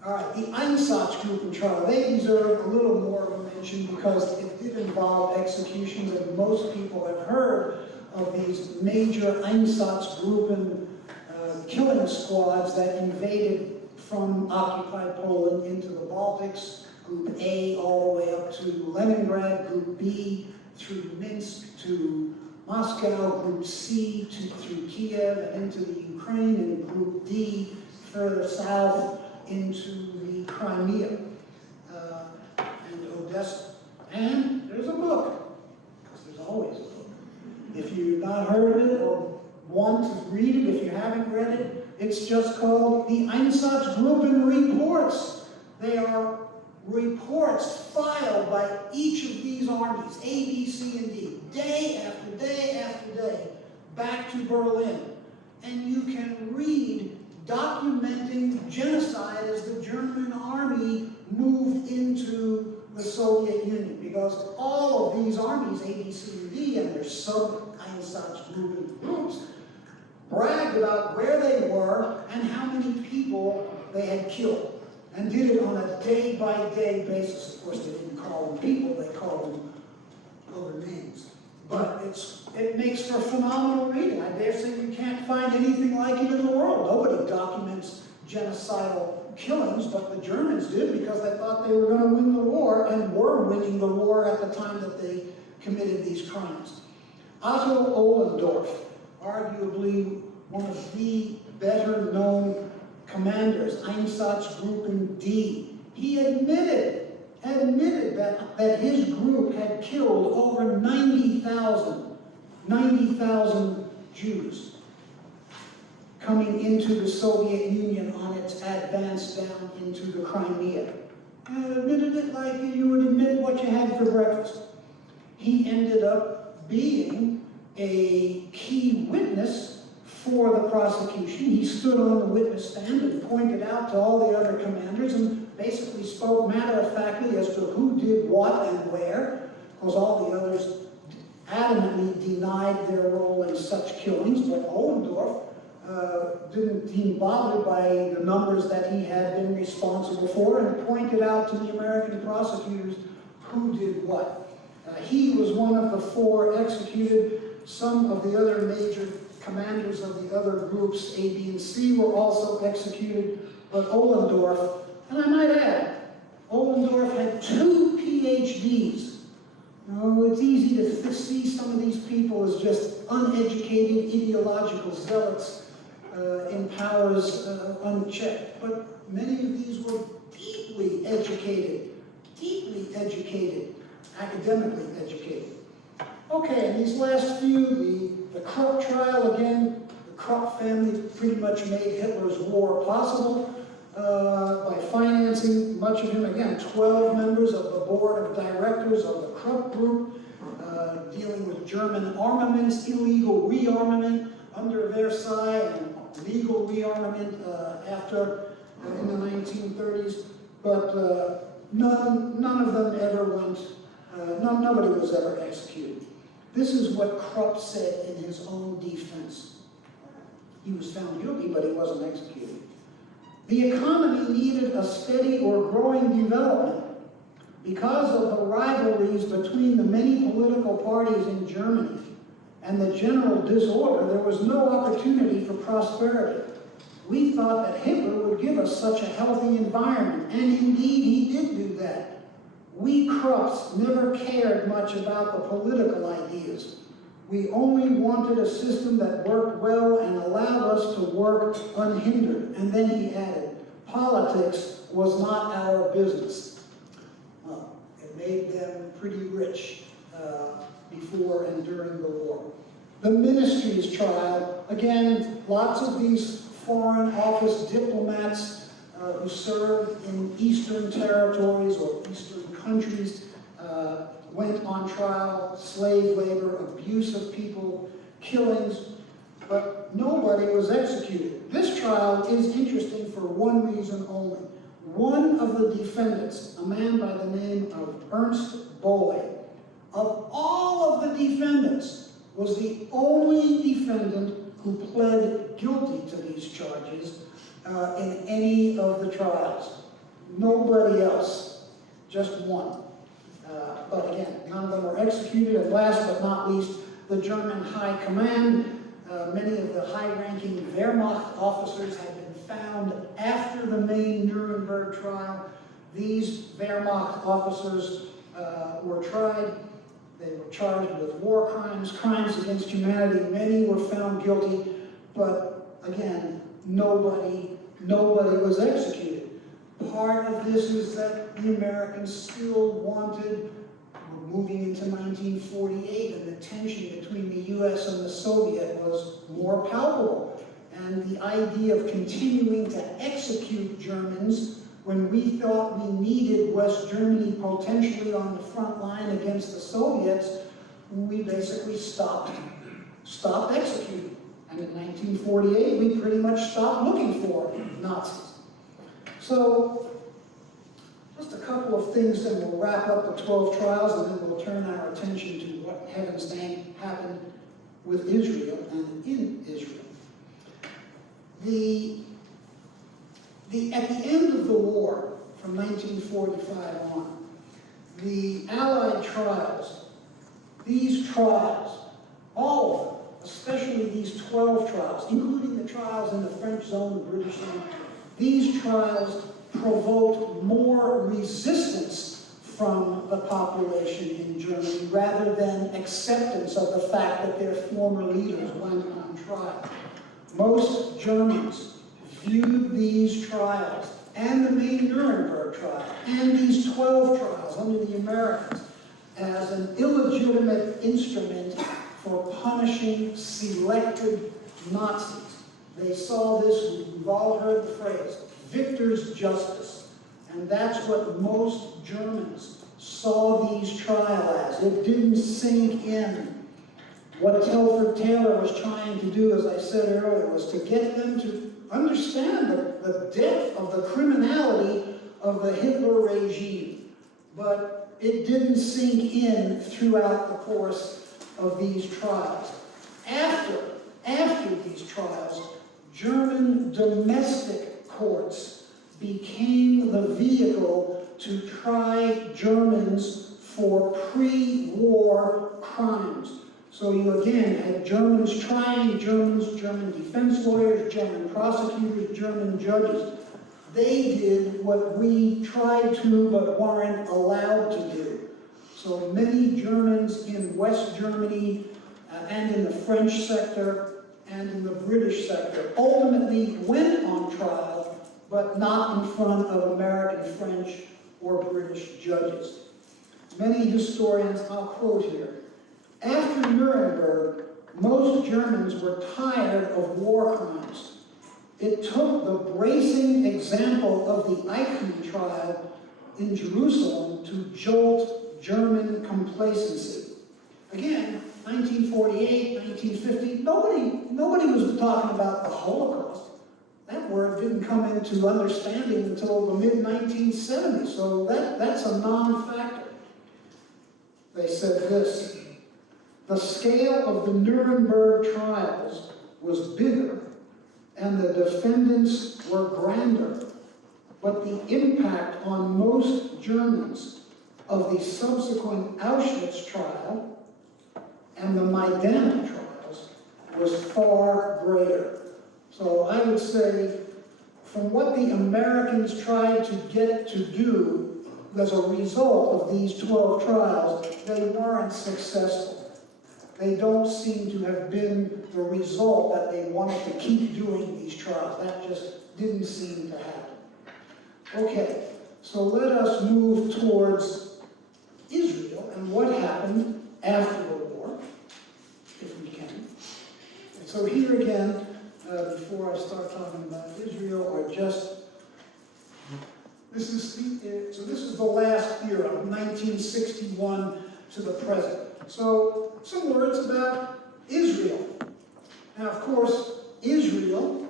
All right, the Einsatzgruppen trial, they deserve a little more of a mention because it did involve executions, and most people have heard of these major Einsatzgruppen killing squads that invaded from occupied Poland into the Baltics, Group A all the way up to Leningrad, Group B through Minsk to Moscow, Group C through Kiev and into the Ukraine, and Group D further south into the Crimea and Odessa. And there's a book, because there's always a book. If you've not heard of it or want to read it, if you haven't read it, it's just called the Einsatzgruppen Reports. They are reports filed by each of these armies, A, B, C, and D, day after day after day, back to Berlin. And you can read documenting genocide as the German army moved into the Soviet Union, because all of these armies, A, B, C, and D, and their sub-Einsatzgruppen groups, bragged about where they were and how many people they had killed, and did it on a day-by-day basis. Of course, they didn't call them people, they called them other names. But it makes for phenomenal reading. I dare say you can't find anything like it in the world. Nobody documents genocidal killings, but the Germans did because they thought they were going to win the war, and were winning the war at the time that they committed these crimes. Otto Ohlendorf, arguably one of the better-known commanders, Einsatzgruppen D, he admitted that his group had killed over 90,000 Jews coming into the Soviet Union on its advance down into the Crimea. And admitted it like you would admit what you had for breakfast. He ended up being a key witness for the prosecution. He stood on the witness stand and pointed out to all the other commanders and basically spoke matter-of-factly as to who did what and where, because all the others adamantly denied their role in such killings. But Ohlendorf didn't seem bothered by the numbers that he had been responsible for, and pointed out to the American prosecutors who did what. He was one of the 4 executed. Some of the other major commanders of the other groups, A, B, and C, were also executed, but Ohlendorf, and I might add, Ohlendorf had 2 PhDs. It's easy to see some of these people as just uneducated ideological zealots in powers unchecked, but many of these were deeply educated, academically educated. Okay, and these last few, the Krupp trial, again, the Krupp family pretty much made Hitler's war possible by financing much of him. Again, 12 members of the board of directors of the Krupp group, dealing with German armaments, illegal rearmament under Versailles, and legal rearmament after in the 1930s. But none of them ever went, nobody was ever executed. This is what Krupp said in his own defense. He was found guilty, but he wasn't executed. The economy needed a steady or growing development. Because of the rivalries between the many political parties in Germany and the general disorder, there was no opportunity for prosperity. We thought that Hitler would give us such a healthy environment, and indeed he did do that. We Krupps never cared much about the political ideas. We only wanted a system that worked well and allowed us to work unhindered. And then he added, politics was not our business. Well, it made them pretty rich before and during the war. The Ministries Trial, again, lots of these Foreign Office diplomats who served in Eastern territories or Eastern countries went on trial, slave labor, abuse of people, killings, but nobody was executed. This trial is interesting for one reason only. One of the defendants, a man by the name of Ernst Bohle, of all of the defendants, was the only defendant who pled guilty to these charges in any of the trials. Nobody else, just one. But again, none of them were executed. And last but not least, the German High Command. Many of the high-ranking Wehrmacht officers had been found after the main Nuremberg trial. These Wehrmacht officers were tried. They were charged with war crimes, crimes against humanity. Many were found guilty, but again, nobody was executed. Part of this is that the Americans still wanted, we're moving into 1948, and the tension between the US and the Soviet was more palpable. And the idea of continuing to execute Germans when we thought we needed West Germany potentially on the front line against the Soviets, we basically stopped executing. And in 1948, we pretty much stopped looking for Nazis. So, just a couple of things, then we'll wrap up the 12 trials, and then we'll turn our attention to what, in heaven's name, happened with Israel and in Israel. At the end of the war, from 1945 on, the Allied trials, these trials, all of them, especially these 12 trials, including the trials in the French zone, the British zone, these trials provoked more resistance from the population in Germany rather than acceptance of the fact that their former leaders went on trial. Most Germans viewed these trials and the main Nuremberg trial and these 12 trials under the Americans as an illegitimate instrument for punishing selected Nazis. They saw this, we've all heard the phrase, victor's justice. And that's what most Germans saw these trials as. It didn't sink in. What Telford Taylor was trying to do, as I said earlier, was to get them to understand the depth of the criminality of the Hitler regime. But it didn't sink in throughout the course of these trials. After these trials, German domestic courts became the vehicle to try Germans for pre-war crimes. So you again had Germans trying Germans, German defense lawyers, German prosecutors, German judges. They did what we tried to but weren't allowed to do. So many Germans in West Germany and in the French sector and in the British sector ultimately went on trial, but not in front of American, French, or British judges. Many historians, I'll quote here, after Nuremberg, most Germans were tired of war crimes. It took the bracing example of the Eichmann trial in Jerusalem to jolt German complacency. Again, 1948, 1950, nobody was talking about the Holocaust. That word didn't come into understanding until the mid-1970s, so that's a non-factor. They said this: the scale of the Nuremberg trials was bigger and the defendants were grander, but the impact on most Germans of the subsequent Auschwitz trial and the Maidan trials was far greater. So I would say, from what the Americans tried to get to do as a result of these 12 trials, they weren't successful. They don't seem to have been the result that they wanted to keep doing these trials. That just didn't seem to happen. Okay, so let us move towards Israel and what happened after the war, if we can. And so here again, before I start talking about Israel, or just, this is the last era, 1961 to the present. So, some words about Israel. Now, of course, Israel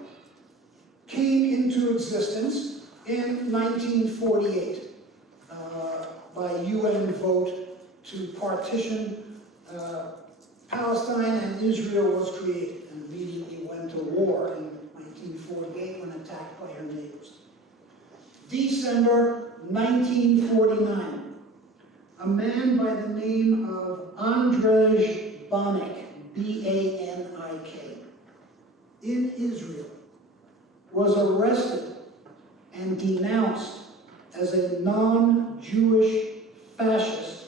came into existence in 1948 by UN vote to partition Palestine, and Israel was created and immediately went to war in 1948 when attacked by her neighbors. December 1949. A man by the name of Andrzej Banik, B-A-N-I-K, in Israel, was arrested and denounced as a non-Jewish fascist,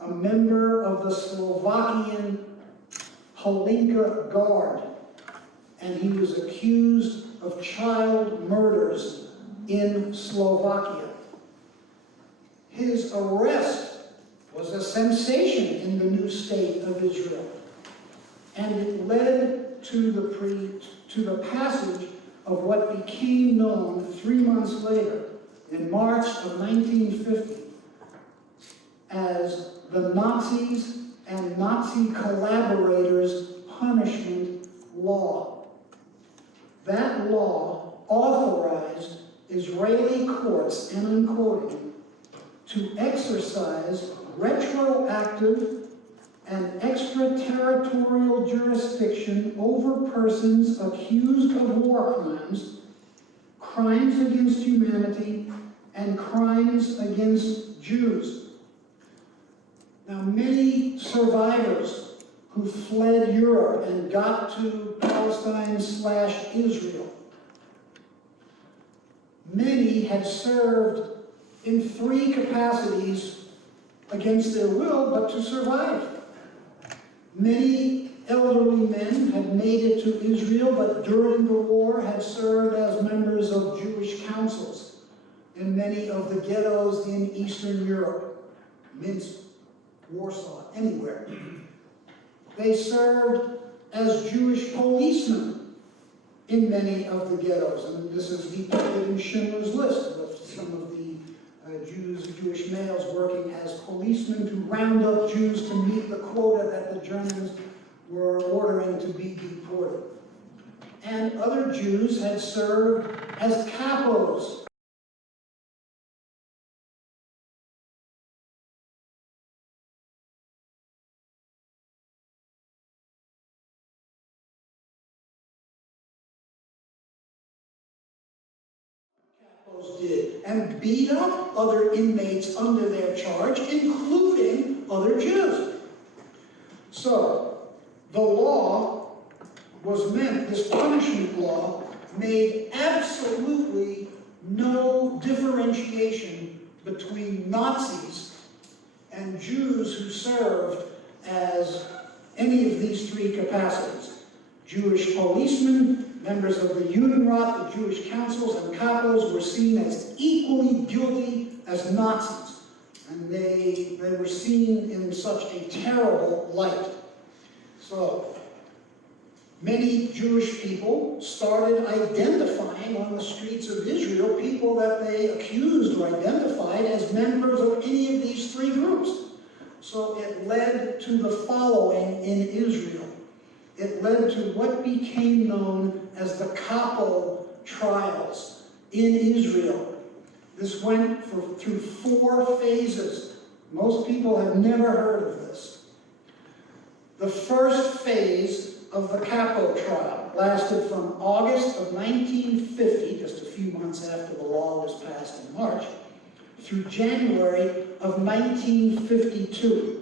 a member of the Slovakian Hlinka Guard, and he was accused of child murders in Slovakia. His arrest was a sensation in the new state of Israel, and it led to the passage of what became known 3 months later, in March of 1950, as the Nazis and Nazi collaborators punishment law. That law authorized Israeli courts, and I'm quoting, to exercise retroactive and extraterritorial jurisdiction over persons accused of war crimes, crimes against humanity, and crimes against Jews. Now, many survivors who fled Europe and got to Palestine/Israel, many had served in 3 capacities against their will, but to survive. Many elderly men had made it to Israel, but during the war had served as members of Jewish councils in many of the ghettos in Eastern Europe, Minsk, Warsaw, anywhere. They served as Jewish policemen in many of the ghettos, and this is depicted in Schindler's List with some of the Jewish males working as policemen to round up Jews to meet the quota that the Germans were ordering to be deported. And other Jews had served as capos. Did, and beat up other inmates under their charge, including other Jews. So, the law was meant, this punishment law, made absolutely no differentiation between Nazis and Jews who served as any of these 3 capacities. Jewish policemen, members of the Human Rights, the Jewish councils, and capos were seen as equally guilty as Nazis. And they were seen in such a terrible light. So, many Jewish people started identifying on the streets of Israel people that they accused or identified as members of any of these 3 groups. So it led to the following in Israel. It led to what became known as the Capo trials in Israel. This went through 4 phases. Most people have never heard of this. The first phase of the Capo trial lasted from August of 1950, just a few months after the law was passed in March, through January of 1952.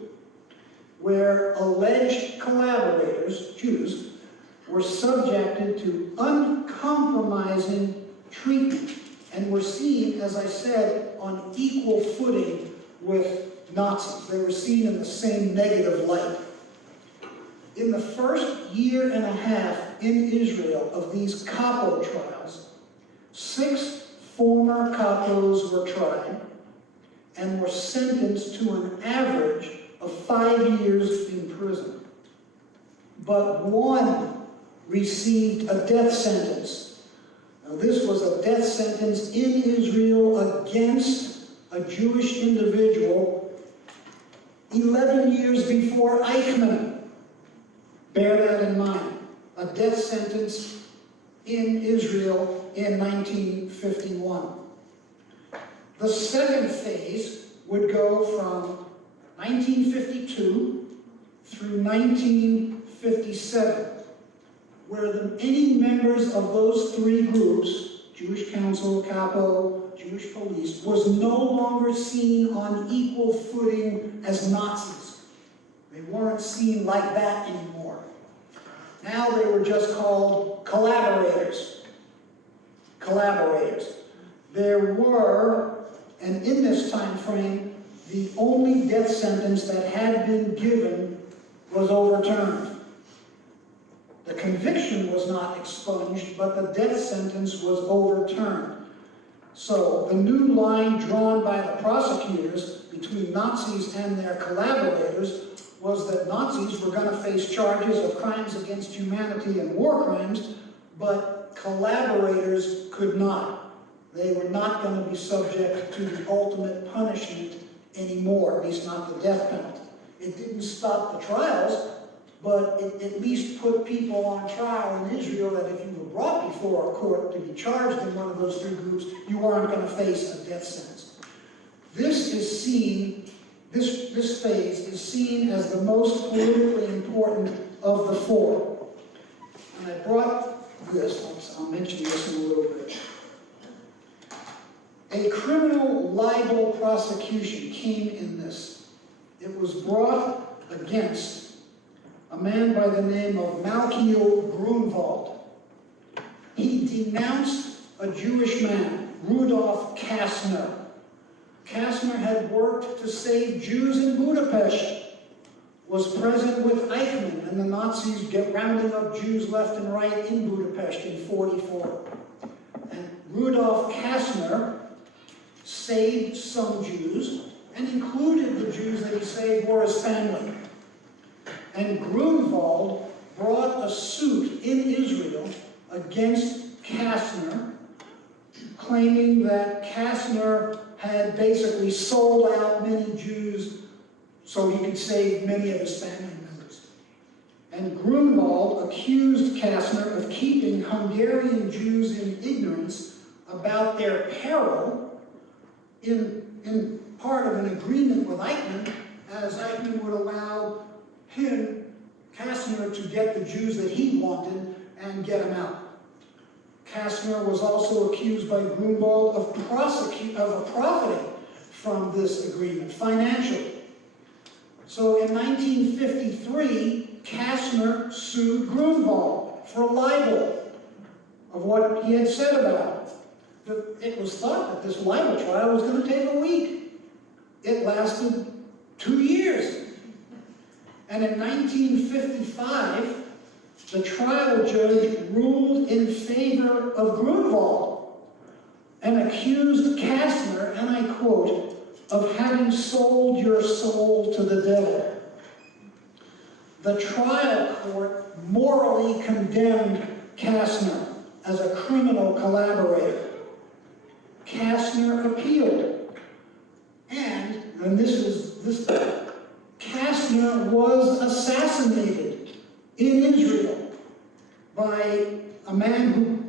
Where alleged collaborators, Jews, were subjected to uncompromising treatment and were seen, as I said, set on equal footing with Nazis. They were seen in the same negative light. In the first year and a half in Israel of these capo trials, 6 former capos were tried and were sentenced to an average of 5 years in prison. But 1 received a death sentence. Now, this was a death sentence in Israel against a Jewish individual 11 years before Eichmann. Bear that in mind. A death sentence in Israel in 1951. The second phase would go from 1952 through 1957, where any members of those 3 groups, Jewish Council, Capo, Jewish Police, was no longer seen on equal footing as Nazis. They weren't seen like that anymore. Now they were just called collaborators. Collaborators. There were, and in this time frame, the only death sentence that had been given was overturned. The conviction was not expunged, but the death sentence was overturned. So the new line drawn by the prosecutors between Nazis and their collaborators was that Nazis were going to face charges of crimes against humanity and war crimes, but collaborators could not. They were not going to be subject to the ultimate punishment anymore, at least not the death penalty. It didn't stop the trials, but it at least put people on trial in Israel that if you were brought before a court to be charged in one of those 3 groups, you weren't going to face a death sentence. This is seen, this phase is seen as the most politically important of the 4. And I brought this, I'll mention this in a little bit. A criminal libel prosecution came in this. It was brought against a man by the name of Malkiel Grunwald. He denounced a Jewish man, Rudolf Kastner. Kastner had worked to save Jews in Budapest, was present with Eichmann and the Nazis rounding up Jews left and right in Budapest in 1944. And Rudolf Kastner saved some Jews, and included the Jews that he saved were his family. And Grunwald brought a suit in Israel against Kastner, claiming that Kastner had basically sold out many Jews so he could save many of his family members. And Grunwald accused Kastner of keeping Hungarian Jews in ignorance about their peril in part of an agreement with Eichmann, as Eichmann would allow him, Kastner, to get the Jews that he wanted and get them out. Kastner was also accused by Grunwald of profiting from this agreement financially. So in 1953, Kastner sued Grunwald for libel of what he had said about him. It was thought that this libel trial was going to take a week. It lasted 2 years. And in 1955, the trial judge ruled in favor of Grunwald and accused Kastner, and I quote, of having sold your soul to the devil. The trial court morally condemned Kastner as a criminal collaborator. Kastner appealed, and Kastner was assassinated in Israel by a man who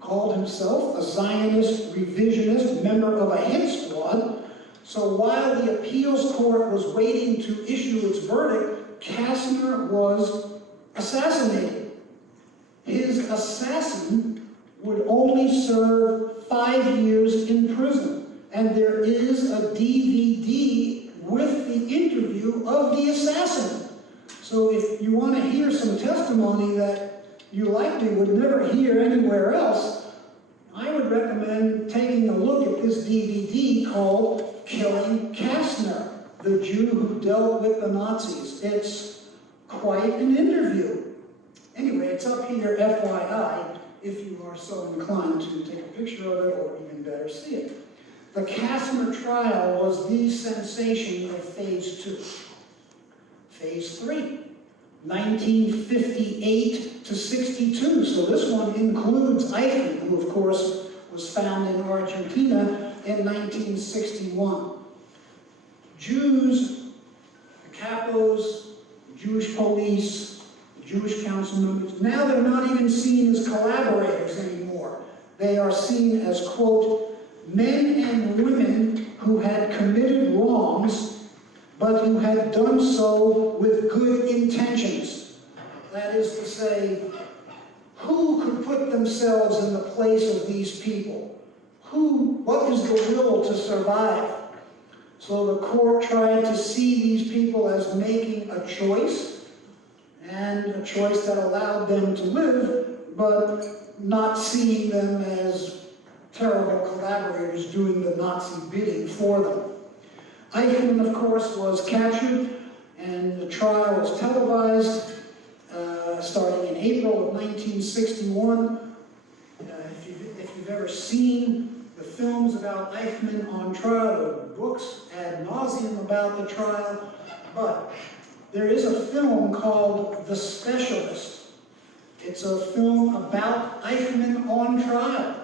called himself a Zionist revisionist member of a hit squad. So while the appeals court was waiting to issue its verdict, Kastner was assassinated. His assassin would only serve 5 years in prison. And there is a DVD with the interview of the assassin. So if you want to hear some testimony that you likely would never hear anywhere else, I would recommend taking a look at this DVD called Killing Kastner, the Jew who dealt with the Nazis. It's quite an interview. Anyway, it's up here, FYI, if you are so inclined to take a picture of it, or even better, see it. The Kastner trial was the sensation of Phase 2. Phase 3, 1958 to 62. So this one includes Eichmann, who of course was found in Argentina in 1961. Jews, the capos, the Jewish police, the Jewish council members, now they're not even seen as collaborators anymore. They are seen as, quote, men and women who had committed wrongs, but who had done so with good intentions. That is to say, who could put themselves in the place of these people? What is the will to survive? So the court tried to see these people as making a choice, and a choice that allowed them to live, but not seeing them as terrible collaborators doing the Nazi bidding for them. Eichmann, of course, was captured, and the trial was televised starting in April of 1961. If you've ever seen the films about Eichmann on trial, or books ad nauseum about the trial, but there is a film called The Specialist. It's a film about Eichmann on trial,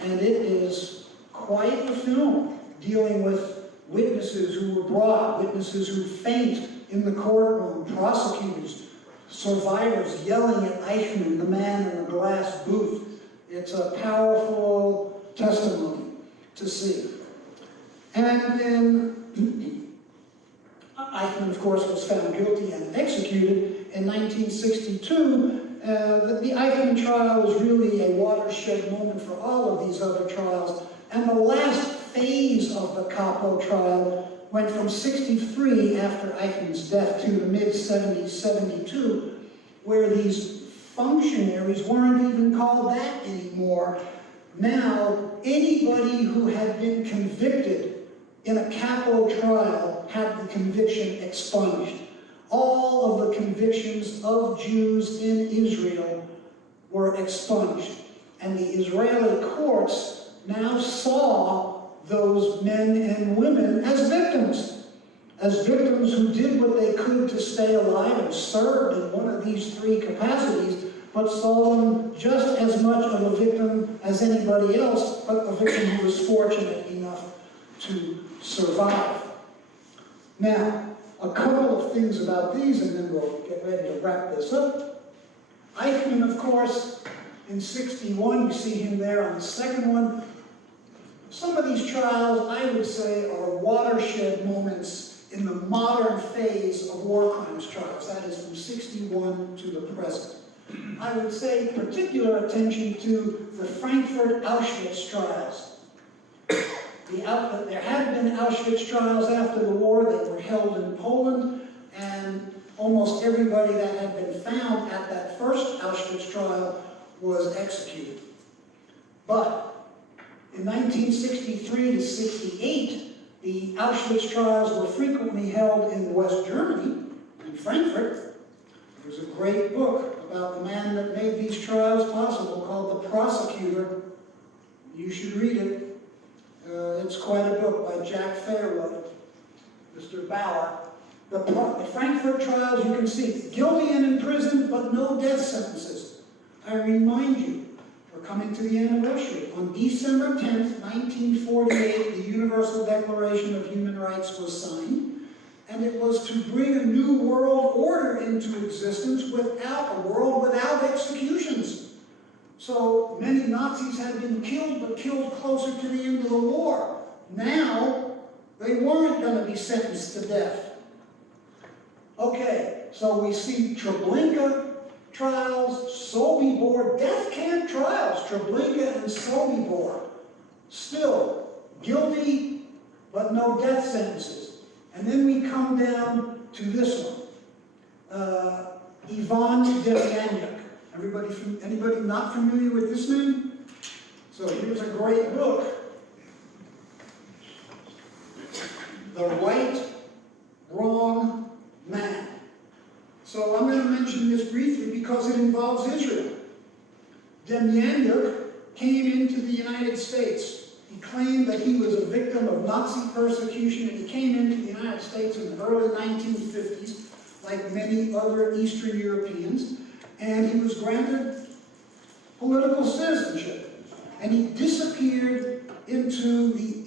and it is quite a film dealing with witnesses who were brought, witnesses who faint in the courtroom, prosecutors, survivors yelling at Eichmann, the man in the glass booth. It's a powerful testimony to see. And then Eichmann, of course, was found guilty and executed in 1962. The Eichmann trial was really a watershed moment for all of these other trials. And the last phase of the Capo trial went from 63, after Eichmann's death, to the mid-70s, 72, where these functionaries weren't even called that anymore. Now, anybody who had been convicted in a Capo trial had the conviction expunged. All of the convictions of Jews in Israel were expunged. And the Israeli courts now saw those men and women as victims who did what they could to stay alive and served in one of these three capacities, but saw them just as much of a victim as anybody else, but a victim who was fortunate enough to survive. Now, a couple of things about these, and then we'll get ready to wrap this up. Eichmann, of course, in 61, you see him there on the second one. Some of these trials, I would say, are watershed moments in the modern phase of war crimes trials. That is from 61 to the present. I would say particular attention to the Frankfurt Auschwitz trials. There had been Auschwitz trials after the war. They were held in Poland, and almost everybody that had been found at that first Auschwitz trial was executed. But in 1963 to 68, the Auschwitz trials were frequently held in West Germany, in Frankfurt. There's a great book about the man that made these trials possible called The Prosecutor. You should read it. It's quite a book by Jack Fairwood, Mr. Bauer. The Frankfurt trials, you can see, guilty and imprisoned, but no death sentences. I remind you, we're coming to the anniversary. On December 10th, 1948, the Universal Declaration of Human Rights was signed, and it was to bring a new world order into existence without a world without executions. So many Nazis had been killed, but killed closer to the end of the war. Now, they weren't going to be sentenced to death. Okay, so we see Treblinka trials, Sobibor, death camp trials, Treblinka and Sobibor. Still guilty, but no death sentences. And then we come down to this one. Ivan Demyanjuk. Anybody not familiar with this name? So here's a great book, The Right, Wrong Man. So I'm going to mention this briefly because it involves Israel. Demjanjuk came into the United States. He claimed that he was a victim of Nazi persecution, and he came into the United States in the early 1950s, like many other Eastern Europeans, and he was granted political citizenship. And he disappeared into the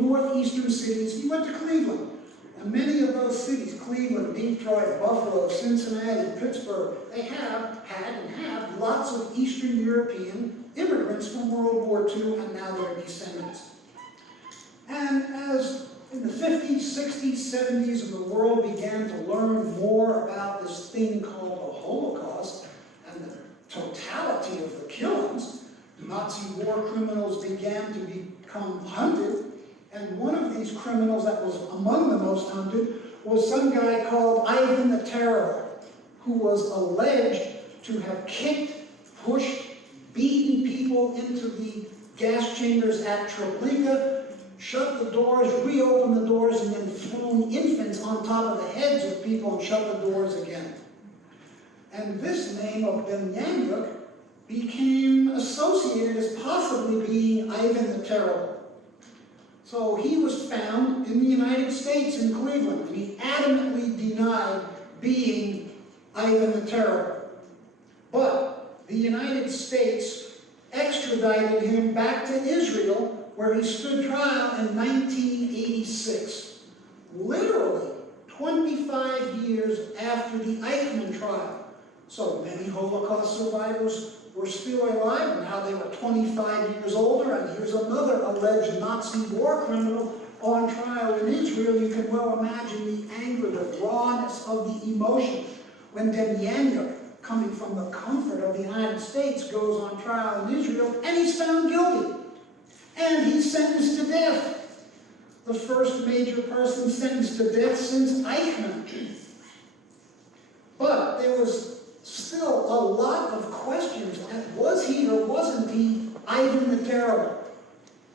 northeastern cities. He went to Cleveland. And many of those cities, Cleveland, Detroit, Buffalo, Cincinnati, Pittsburgh, they had and have lots of Eastern European immigrants from World War II and now their descendants. And as in the 50s, 60s, 70s, the world began to learn more about this thing called the Holocaust and the totality of the killings, Nazi war criminals began to become hunted. And one of these criminals that was among the most hunted was some guy called Ivan the Terrible, who was alleged to have kicked, pushed, beaten people into the gas chambers at Treblinka, shut the doors, reopened the doors, and then thrown infants on top of the heads of people and shut the doors again. And this name of Demjanjuk became associated as possibly being Ivan the Terrible. So he was found in the United States, in Cleveland, and he adamantly denied being Ivan the Terrible. But the United States extradited him back to Israel, where he stood trial in 1986. Literally 25 years after the Eichmann trial. So many Holocaust survivors were still alive. Now they were 25 years older, and here's another alleged Nazi war criminal on trial in Israel. You can well imagine the anger, the rawness of the emotion when Demjanjuk, coming from the comfort of the United States, goes on trial in Israel, and he's found guilty. And he's sentenced to death. The first major person sentenced to death since Eichmann. But there was still a lot of questions. Was he or wasn't he Ivan the Terrible?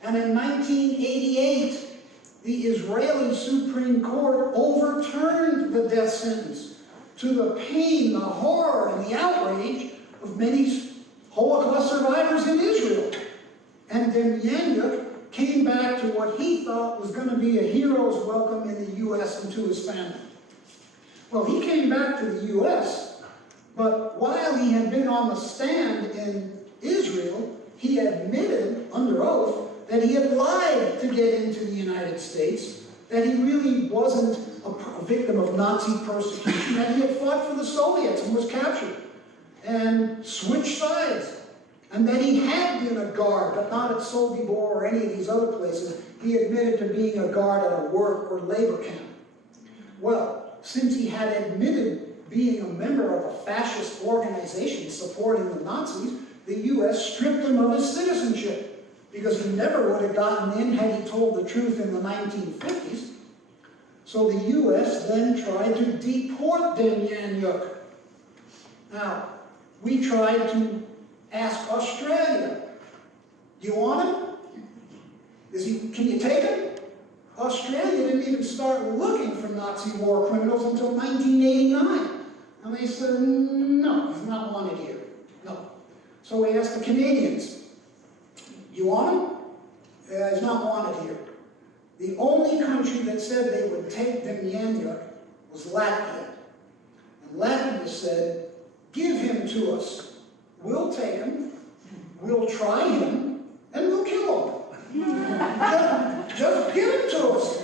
And in 1988, the Israeli Supreme Court overturned the death sentence to the pain, the horror, and the outrage of many Holocaust survivors in Israel. And Demjanjuk came back to what he thought was going to be a hero's welcome in the U.S. and to his family. Well, he came back to the U.S., but while he had been on the stand in Israel, he admitted under oath that he had lied to get into the United States, that he really wasn't a victim of Nazi persecution, that he had fought for the Soviets and was captured and switched sides, and that he had been a guard, but not at Sobibor or any of these other places. He admitted to being a guard at a work or labor camp. Well, since he had admitted being a member of a fascist organization supporting the Nazis, the U.S. stripped him of his citizenship, because he never would have gotten in had he told the truth in the 1950s. So the U.S. then tried to deport Demjanjuk. Now, we tried to ask Australia, do you want him? Can you take him? Australia didn't even start looking for Nazi war criminals until 1989. And they said, no, he's not wanted here. No. So we asked the Canadians, you want him? He's not wanted here. The only country that said they would take Demjanjuk was Latvia. And Latvia said, give him to us. We'll take him, we'll try him, and we'll kill him. Just give him to us.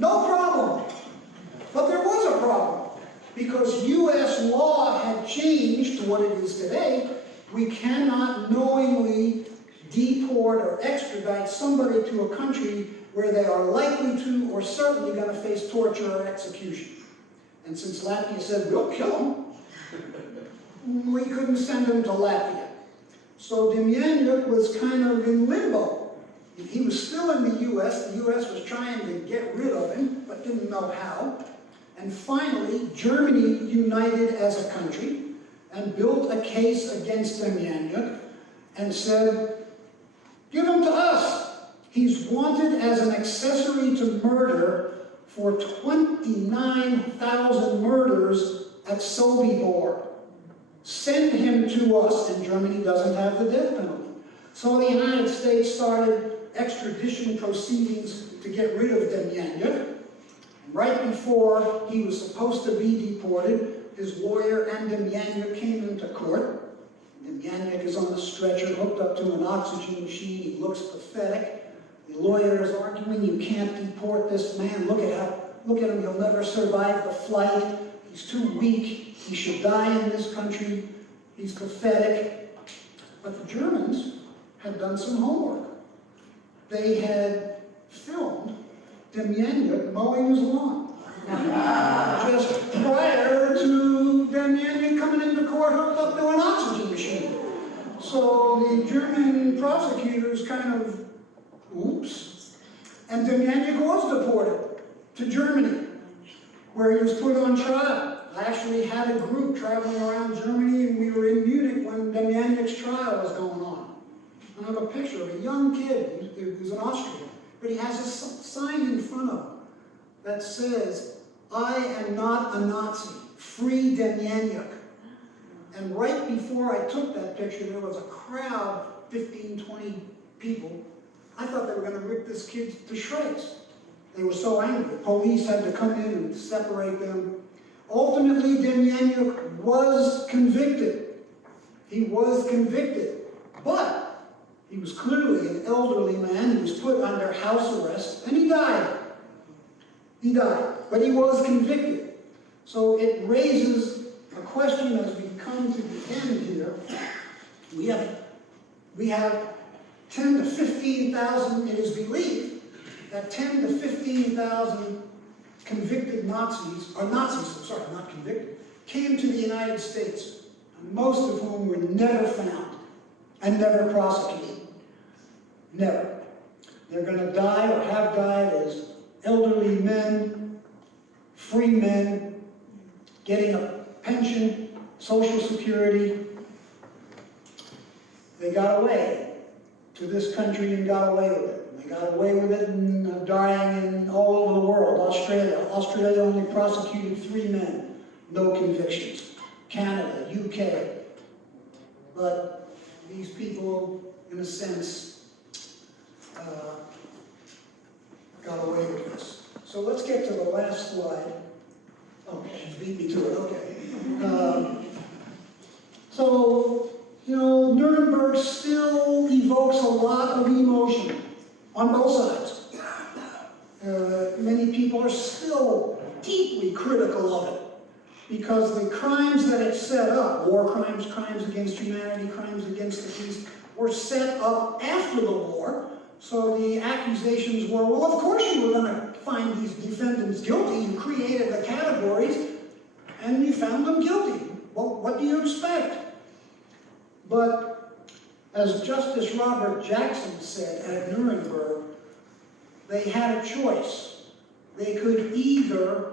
No problem. But there was a problem. Because U.S. law had changed to what it is today. We cannot knowingly deport or extradite somebody to a country where they are likely to or certainly going to face torture or execution. And since Latvia said, we'll kill him, we couldn't send him to Latvia. So Demjanjuk was kind of in limbo. He was still in the U.S. The U.S. was trying to get rid of him, but didn't know how. And finally, Germany united as a country and built a case against Demjanjuk and said, Give him to us. He's wanted as an accessory to murder for 29,000 murders at Sobibor. Send him to us, and Germany doesn't have the death penalty. So the United States started extradition proceedings to get rid of Demjanjuk. Right before he was supposed to be deported, his lawyer and Demjanjuk came into court. Demjanjuk is on a stretcher hooked up to an oxygen machine. He looks pathetic. The lawyer is arguing, you can't deport this man. Look at him, he'll never survive the flight. He's too weak. He should die in this country. He's pathetic. But the Germans had done some homework. They had filmed Demjanjuk mowing his lawn. Just prior to Demjanjuk coming into court hooked up to an oxygen machine. So the German prosecutors kind of, oops. And Demjanjuk was deported to Germany, where he was put on trial. I actually had a group traveling around Germany, and we were in Munich when Demjanjuk's trial was going on. I have a picture of a young kid who's an Austrian, but he has a sign in front of him that says, I am not a Nazi, free Demjanjuk. And right before I took that picture, there was a crowd, 15, 20 people. I thought they were going to rip this kid to shreds. They were so angry. Police had to come in and separate them. Ultimately, Demjanjuk was convicted. He was convicted. But he was clearly an elderly man. He was put under house arrest, and he died. He died. But he was convicted. So it raises a question as we come to the end here. We have 10 to 15,000, it is believed, that 10 to 15,000 convicted Nazis, not convicted, came to the United States, and most of whom were never found and never prosecuted. Never. They're going to die or have died as elderly men, free men, getting a pension, Social Security. They got away to this country and got away with it. They got away with it and dying in all over the world. Australia only prosecuted 3 men, no convictions. Canada, UK. But these people, in a sense, got away with this. So let's get to the last slide. Oh, she beat me to it, okay. Nuremberg still evokes a lot of emotion on both sides. Many people are still deeply critical of it because the crimes that it set up, war crimes, crimes against humanity, crimes against the peace, were set up after the war. So the accusations were, well, of course you were going to find these defendants guilty. You created the categories and you found them guilty. Well, what do you expect? But as Justice Robert Jackson said at Nuremberg, they had a choice. They could either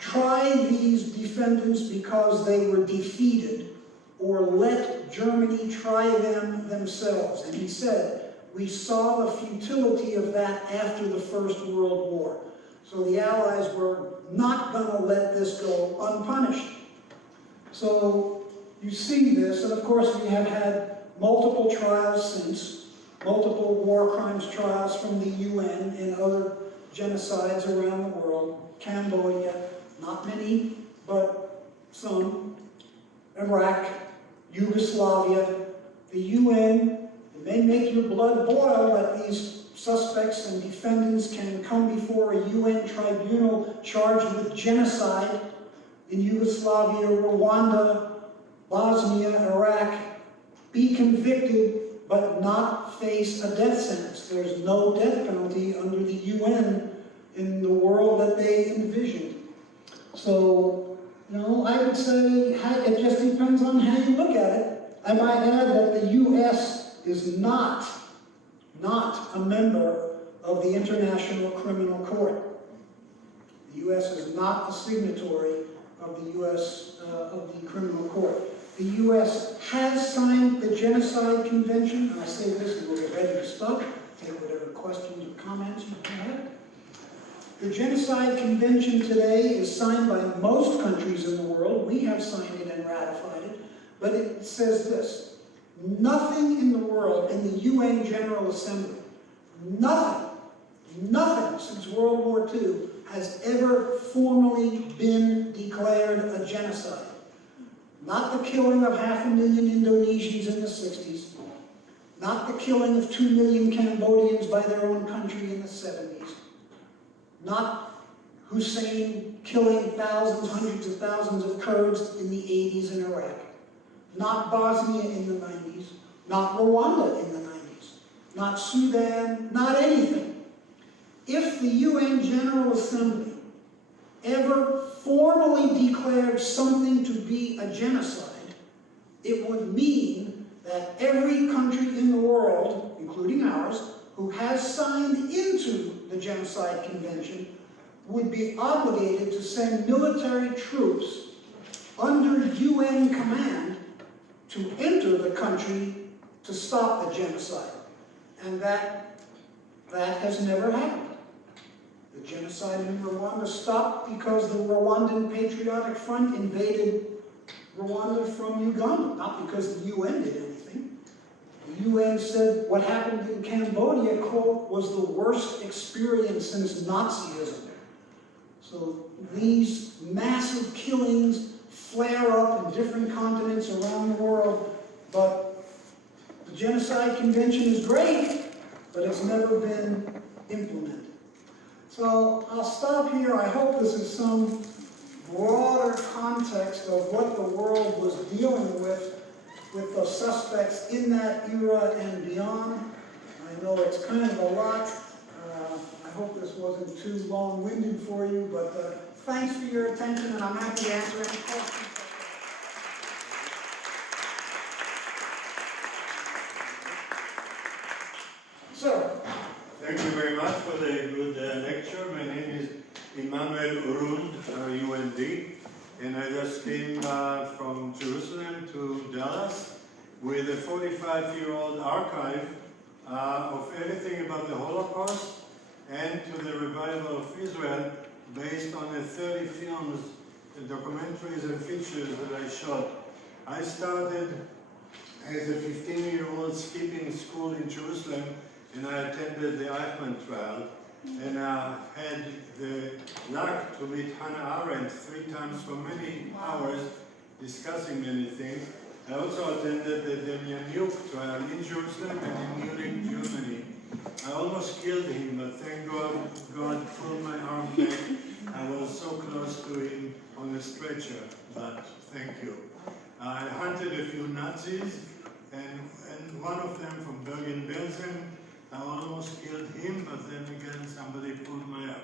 try these defendants because they were defeated, or let Germany try them themselves. And he said, we saw the futility of that after the First World War. So the Allies were not going to let this go unpunished. So you see this, and of course we have had multiple trials since, multiple war crimes trials from the UN and other genocides around the world. Cambodia, not many, but some. Iraq, Yugoslavia, the UN. It may make your blood boil that these suspects and defendants can come before a UN tribunal charged with genocide in Yugoslavia, Rwanda, Bosnia, Iraq, be convicted but not face a death sentence. There's no death penalty under the UN in the world that they envisioned. So, I would say it just depends on how you look at it. I might add that the US is not a member of the International Criminal Court. The US is not a signatory of the Criminal Court. the U.S. has signed the Genocide Convention, and I say this and we'll get ready to stop, take whatever questions or comments you have. The Genocide Convention today is signed by most countries in the world. We have signed it and ratified it, but it says this: nothing in the world, in the UN General Assembly, nothing since World War II has ever formally been declared a genocide. Not the killing of 500,000 Indonesians in the 60s, not the killing of 2 million Cambodians by their own country in the 70s, not Hussein killing thousands, hundreds of thousands of Kurds in the 80s in Iraq, not Bosnia in the 90s, not Rwanda in the 90s, not Sudan, not anything. If the UN General Assembly ever formally declared something to be a genocide, it would mean that every country in the world, including ours, who has signed into the Genocide Convention would be obligated to send military troops under UN command to enter the country to stop the genocide. And that has never happened. The genocide in Rwanda stopped because the Rwandan Patriotic Front invaded Rwanda from Uganda, not because the UN did anything. The UN said what happened in Cambodia, quote, was the worst experience since Nazism. So these massive killings flare up in different continents around the world, but the Genocide Convention is great, but it's never been implemented. So I'll stop here. I hope this is some broader context of what the world was dealing with the suspects in that era and beyond. I know it's kind of a lot. I hope this wasn't too long-winded for you, but thanks for your attention, and I'm happy to answer any questions. Sir. Thank you very much for the good lecture. My name is Emmanuel Urund, UND, and I just came from Jerusalem to Dallas with a 45-year-old archive of everything about the Holocaust and to the revival of Israel based on the 30 films, documentaries and features that I shot. I started as a 15-year-old skipping school in Jerusalem, and I attended the Halperin trial, and I had the luck to meet Hannah Arendt 3 times for many hours discussing many things. I also attended the Nuremberg Trial in Jerusalem and in Munich, Germany. I almost killed him, but thank God, God pulled my arm back. I was so close to him on the stretcher, but thank you. I hunted a few Nazis, and one of them from Bergen-Belsen. I almost killed him, but then again somebody pulled my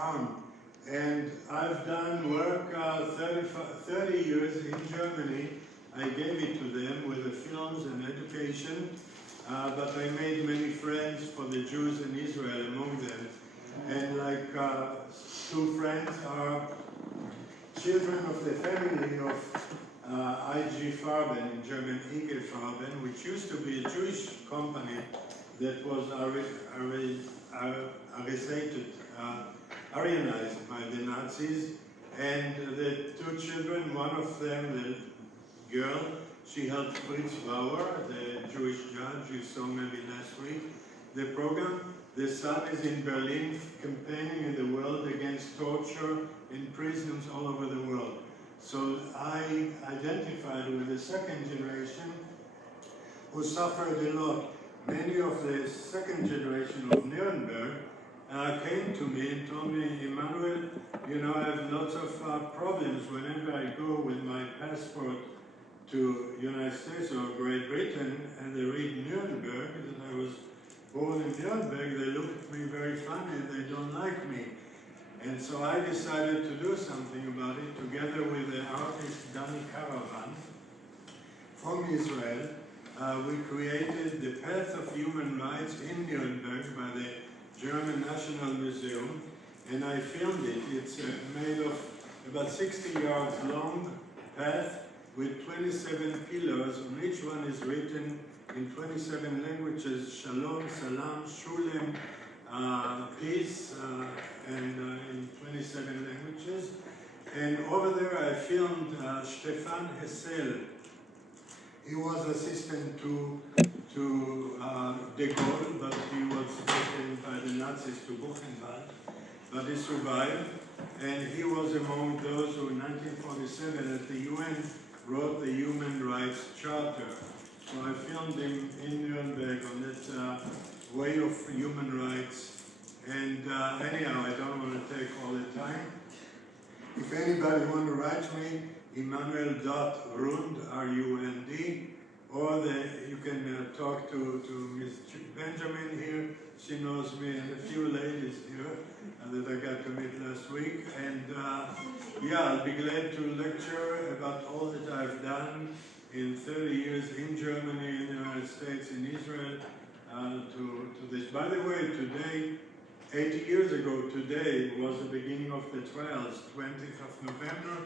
arm. And I've done work 30 years in Germany. I gave it to them with the films and education, but I made many friends for the Jews in Israel among them. And like 2 friends are children of the family of IG Farben, in German IG Farben, which used to be a Jewish company that was Aryanized by the Nazis. And the 2 children, one of them, the girl, she helped Fritz Bauer, the Jewish judge you saw maybe last week, the program. The son is in Berlin campaigning in the world against torture in prisons all over the world. So I identified with the second generation who suffered a lot. Many of the second generation of Nuremberg came to me and told me, Emmanuel, you know, I have lots of problems whenever I go with my passport to United States or Great Britain and they read Nuremberg, and I was born in Nuremberg, they look at me very funny, they don't like me. And so I decided to do something about it together with the artist Danny Caravan from Israel. We created the Path of Human Rights in Nuremberg by the German National Museum, and I filmed it. It's made of about 60 yards long path, with 27 pillars. On each one is written in 27 languages: Shalom, Salam, Shulem, peace, and in 27 languages. And over there I filmed Stefan Hessel. He was assistant to de Gaulle, but he was taken by the Nazis to Buchenwald. But he survived, and he was among those who in 1947 at the UN wrote the Human Rights Charter. So I filmed him in Nuremberg on that way of human rights. And anyhow, I don't want to take all the time. If anybody want to write me, Emmanuel.Rund, R-U-N-D, or you can talk to Ms. Benjamin here. She knows me, and a few ladies here that I got to meet last week. And yeah, I'll be glad to lecture about all that I've done in 30 years in Germany, in the United States, in Israel, to this. By the way, today, 80 years ago today was the beginning of the trials, 20th of November,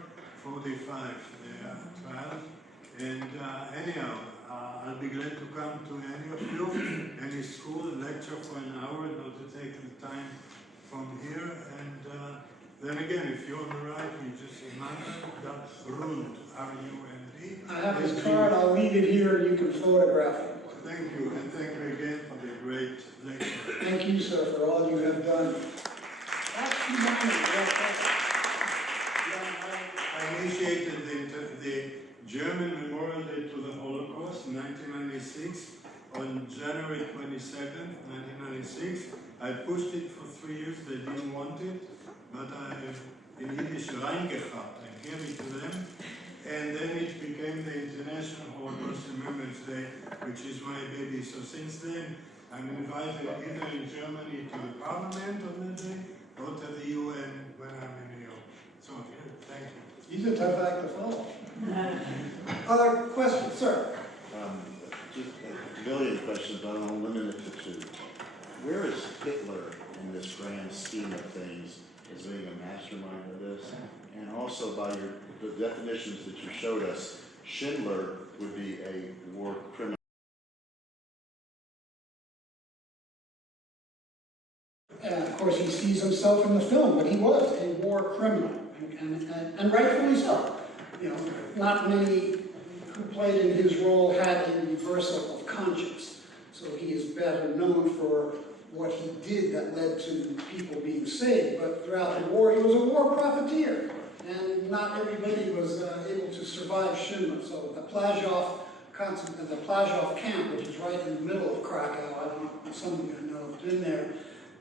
45, the trials. And anyhow, I'll be glad to come to any of you, any school, lecture for an hour, not to take the time from here. And then again, if you want to write me, just Emmanuel.Rund, R-U-N-D. I have his card, I'll leave it here and you can photograph it. Thank you, and thank you again for the great lecture. Thank you, sir, for all you have done. That's humanity. I initiated the German Memorial Day to the Holocaust in 1996 on January 27th, 1996. I pushed it for 3 years, they didn't want it, but I, in Yiddish, reingehabt, I gave it to them. And then it became the International Holocaust Remembrance Day, which is my baby. So since then, I'm invited either in Germany to the Parliament on that day, or to the UN when I'm in New York. So, thank you. He's a tough act to follow. Other questions, sir? Just a million questions, but I'll limit it to two. Where is Hitler in this grand scheme of things as being a mastermind of this? And also by the definitions that you showed us, Schindler would be a war criminal. And of course, he sees himself in the film, but he was a war criminal, and rightfully so. You know, not many who played in his role had a reversal of conscience. So he is better known for what he did that led to people being saved. But throughout the war, he was a war profiteer. And not everybody was able to survive Schindler. So the Plazhov camp, which is right in the middle of Krakow, I don't know if some of you know have been there,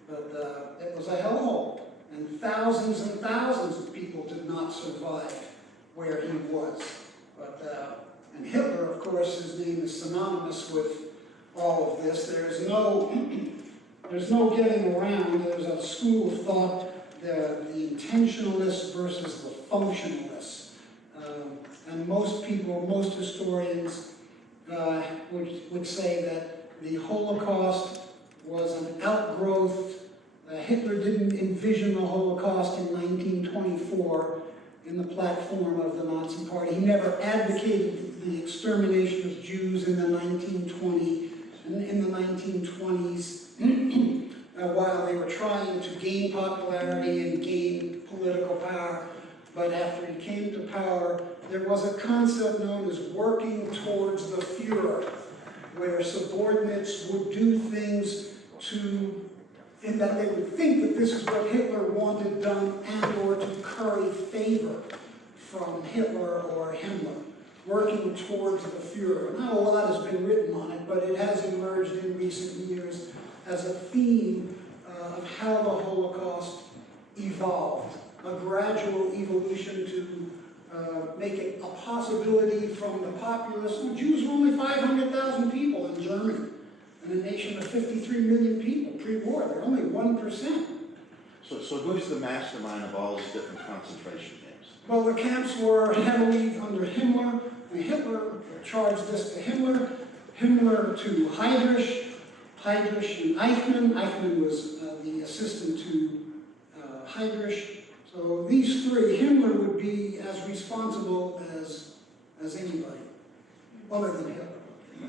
but it was a hellhole. And thousands of people did not survive where he was. But, and Hitler, of course, his name is synonymous with all of this. There's no getting around. There's a school of thought, the intentionalists versus the functionalists. And most people, most historians would say that the Holocaust was an outgrowth. Hitler didn't envision the Holocaust in 1924 in the platform of the Nazi Party. He never advocated the extermination of Jews in the 1920s while they were trying to gain popularity and gain political power. But after he came to power, there was a concept known as working towards the Führer, where subordinates would do things in that they would think that this is what Hitler wanted done, and or to curry favor from Hitler or Himmler, working towards the Führer. Not a lot has been written on it, but it has emerged in recent years as a theme of how the Holocaust evolved, a gradual evolution to make it a possibility from the populace. Well, Jews were only 500,000 people in Germany, in a nation of 53 million people pre-war. They're only 1%. So who's the mastermind of all these different concentration camps? Well, the camps were heavily under Himmler. And Hitler charged this to Himmler, Himmler to Heydrich, Heydrich and Eichmann. Eichmann was the assistant to Heydrich. So these three, Himmler would be as responsible as as anybody, other than Hitler.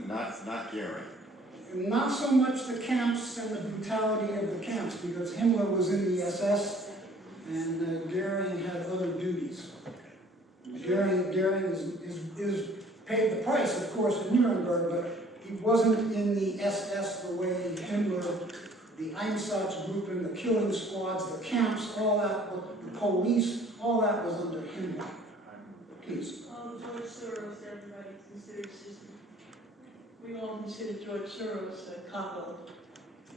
Not Gary. Not so much the camps and the brutality of the camps, because Himmler was in the SS and Goering had other duties. Goering is paid the price, of course, in Nuremberg, but he wasn't in the SS the way Himmler, the Einsatzgruppen, the killing squads, the camps, all that, the police, all that was under Himmler. Please. George Soros, everybody considers his, we all consider George Soros a Congo.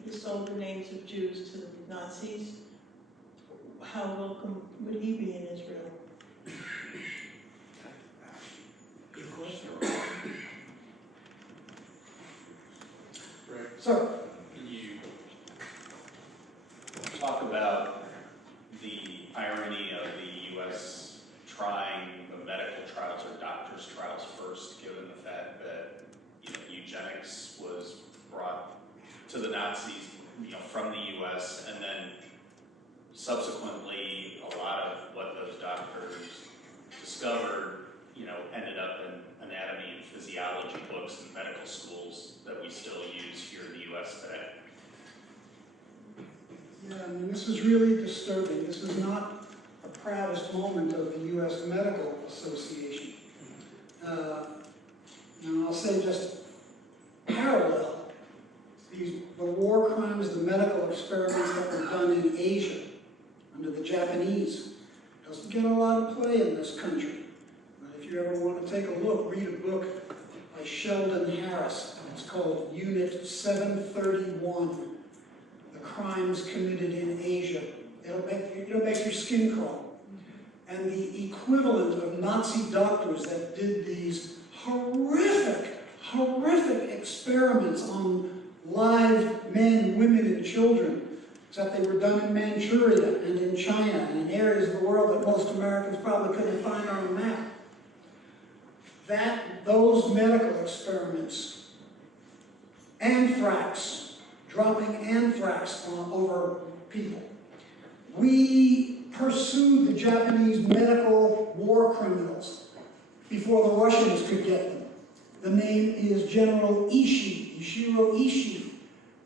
He sold the names of Jews to the Nazis. How welcome would he be in Israel? Good question. So, Can you talk about the irony of the U.S. trying the medical trials or doctors' trials first, given the fact that eugenics was brought to the Nazis, from the U.S. and then subsequently a lot of what those doctors discovered, ended up in anatomy and physiology books in medical schools that we still use here in the U.S. today. yeah, I mean, this is really disturbing. This is not the proudest moment of the U.S. Medical Association. And I'll say just parallel, the war crimes, the medical experiments that were done in Asia under the Japanese doesn't get a lot of play in this country. But if you ever want to take a look, read a book by Sheldon Harris. It's called Unit 731, The Crimes Committed in Asia. It'll make your skin crawl. And the equivalent of Nazi doctors that did these horrific experiments on live men, women, and children, except they were done in Manchuria and in China and in areas of the world that most Americans probably couldn't find on a map. Those medical experiments, anthrax, dropping anthrax over people. We pursued the Japanese medical war criminals before the Russians could get them. The name is General Ishiro Ishii.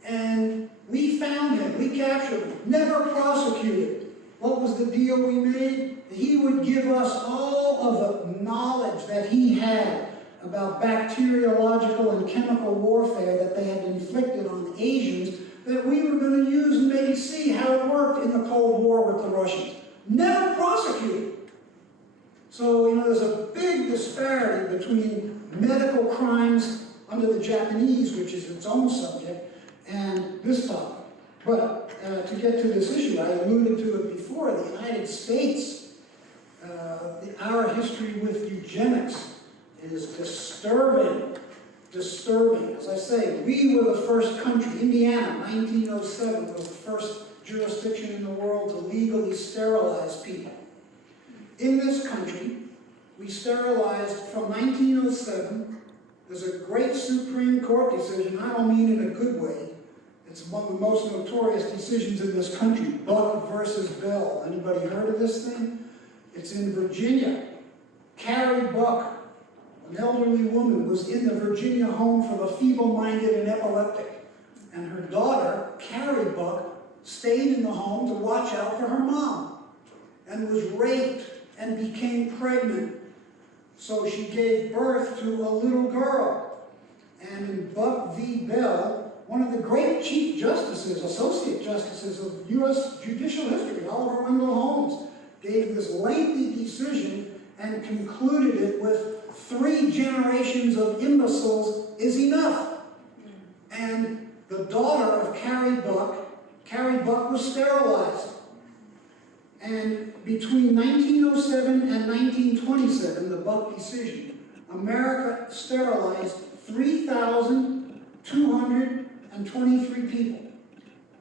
And we found him, we captured him, never prosecuted. What was the deal we made? He would give us all of the knowledge that he had about bacteriological and chemical warfare that they had inflicted on Asians that we were going to use and maybe see how it worked in the Cold War with the Russians. Never prosecuted. So, there's a big disparity between medical crimes under the Japanese, which is its own subject, and this topic. But to get to this issue, I alluded to it before, the United States, our history with eugenics is disturbing. As I say, we were the first country, Indiana, 1907, was the first jurisdiction in the world to legally sterilize people. In this country, we sterilized from 1907. There's a great Supreme Court decision, I don't mean in a good way. It's one of the most notorious decisions in this country, Buck versus Bell. Anybody heard of this thing? It's in Virginia. Carrie Buck, an elderly woman, was in the Virginia home for the feeble-minded and epileptic. And her daughter, Carrie Buck, stayed in the home to watch out for her mom and was raped and became pregnant. So she gave birth to a little girl. And in Buck v. Bell, one of the great chief justices, associate justices of U.S. judicial history, Oliver Wendell Holmes, gave this lengthy decision and concluded it with 3 generations of imbeciles is enough. And the daughter of Carrie Buck was sterilized. And between 1907 and 1927, the Buck decision, America sterilized 3,223 people.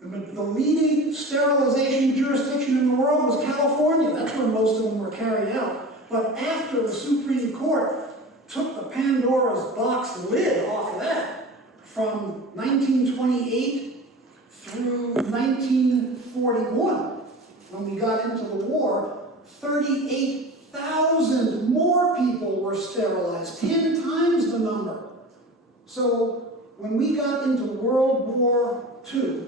The leading sterilization jurisdiction in the world was California. That's where most of them were carried out. But after the Supreme Court took the Pandora's box lid off of that, from 1928 through 1941, when we got into the war, 38,000 30,000 more people were sterilized, 10 times the number. So when we got into World War II,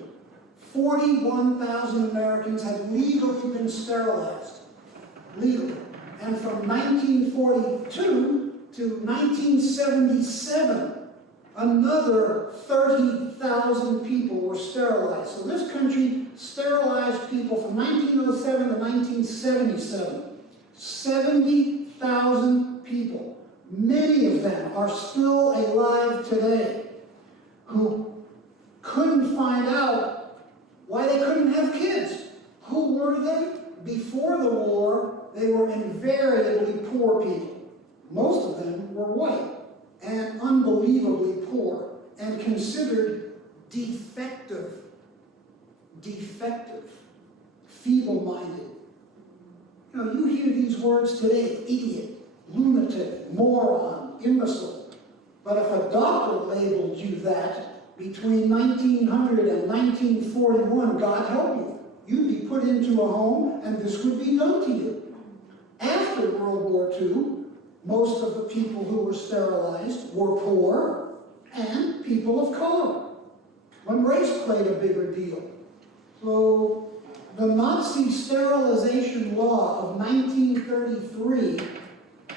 41,000 Americans had legally been sterilized. Legally. And from 1942 to 1977, another 30,000 people were sterilized. So this country sterilized people from 1907 to 1977. 70,000 people. Many of them are still alive today who couldn't find out why they couldn't have kids. Who were they? Before the war, they were invariably poor people. Most of them were white and unbelievably poor and considered defective, feeble-minded. You know, you hear these words today: idiot, lunatic, moron, imbecile. But if a doctor labeled you that between 1900 and 1941, God help you, you'd be put into a home and this would be done to you. After World War II, most of the people who were sterilized were poor and people of color, when race played a bigger deal. So the Nazi sterilization law of 1933,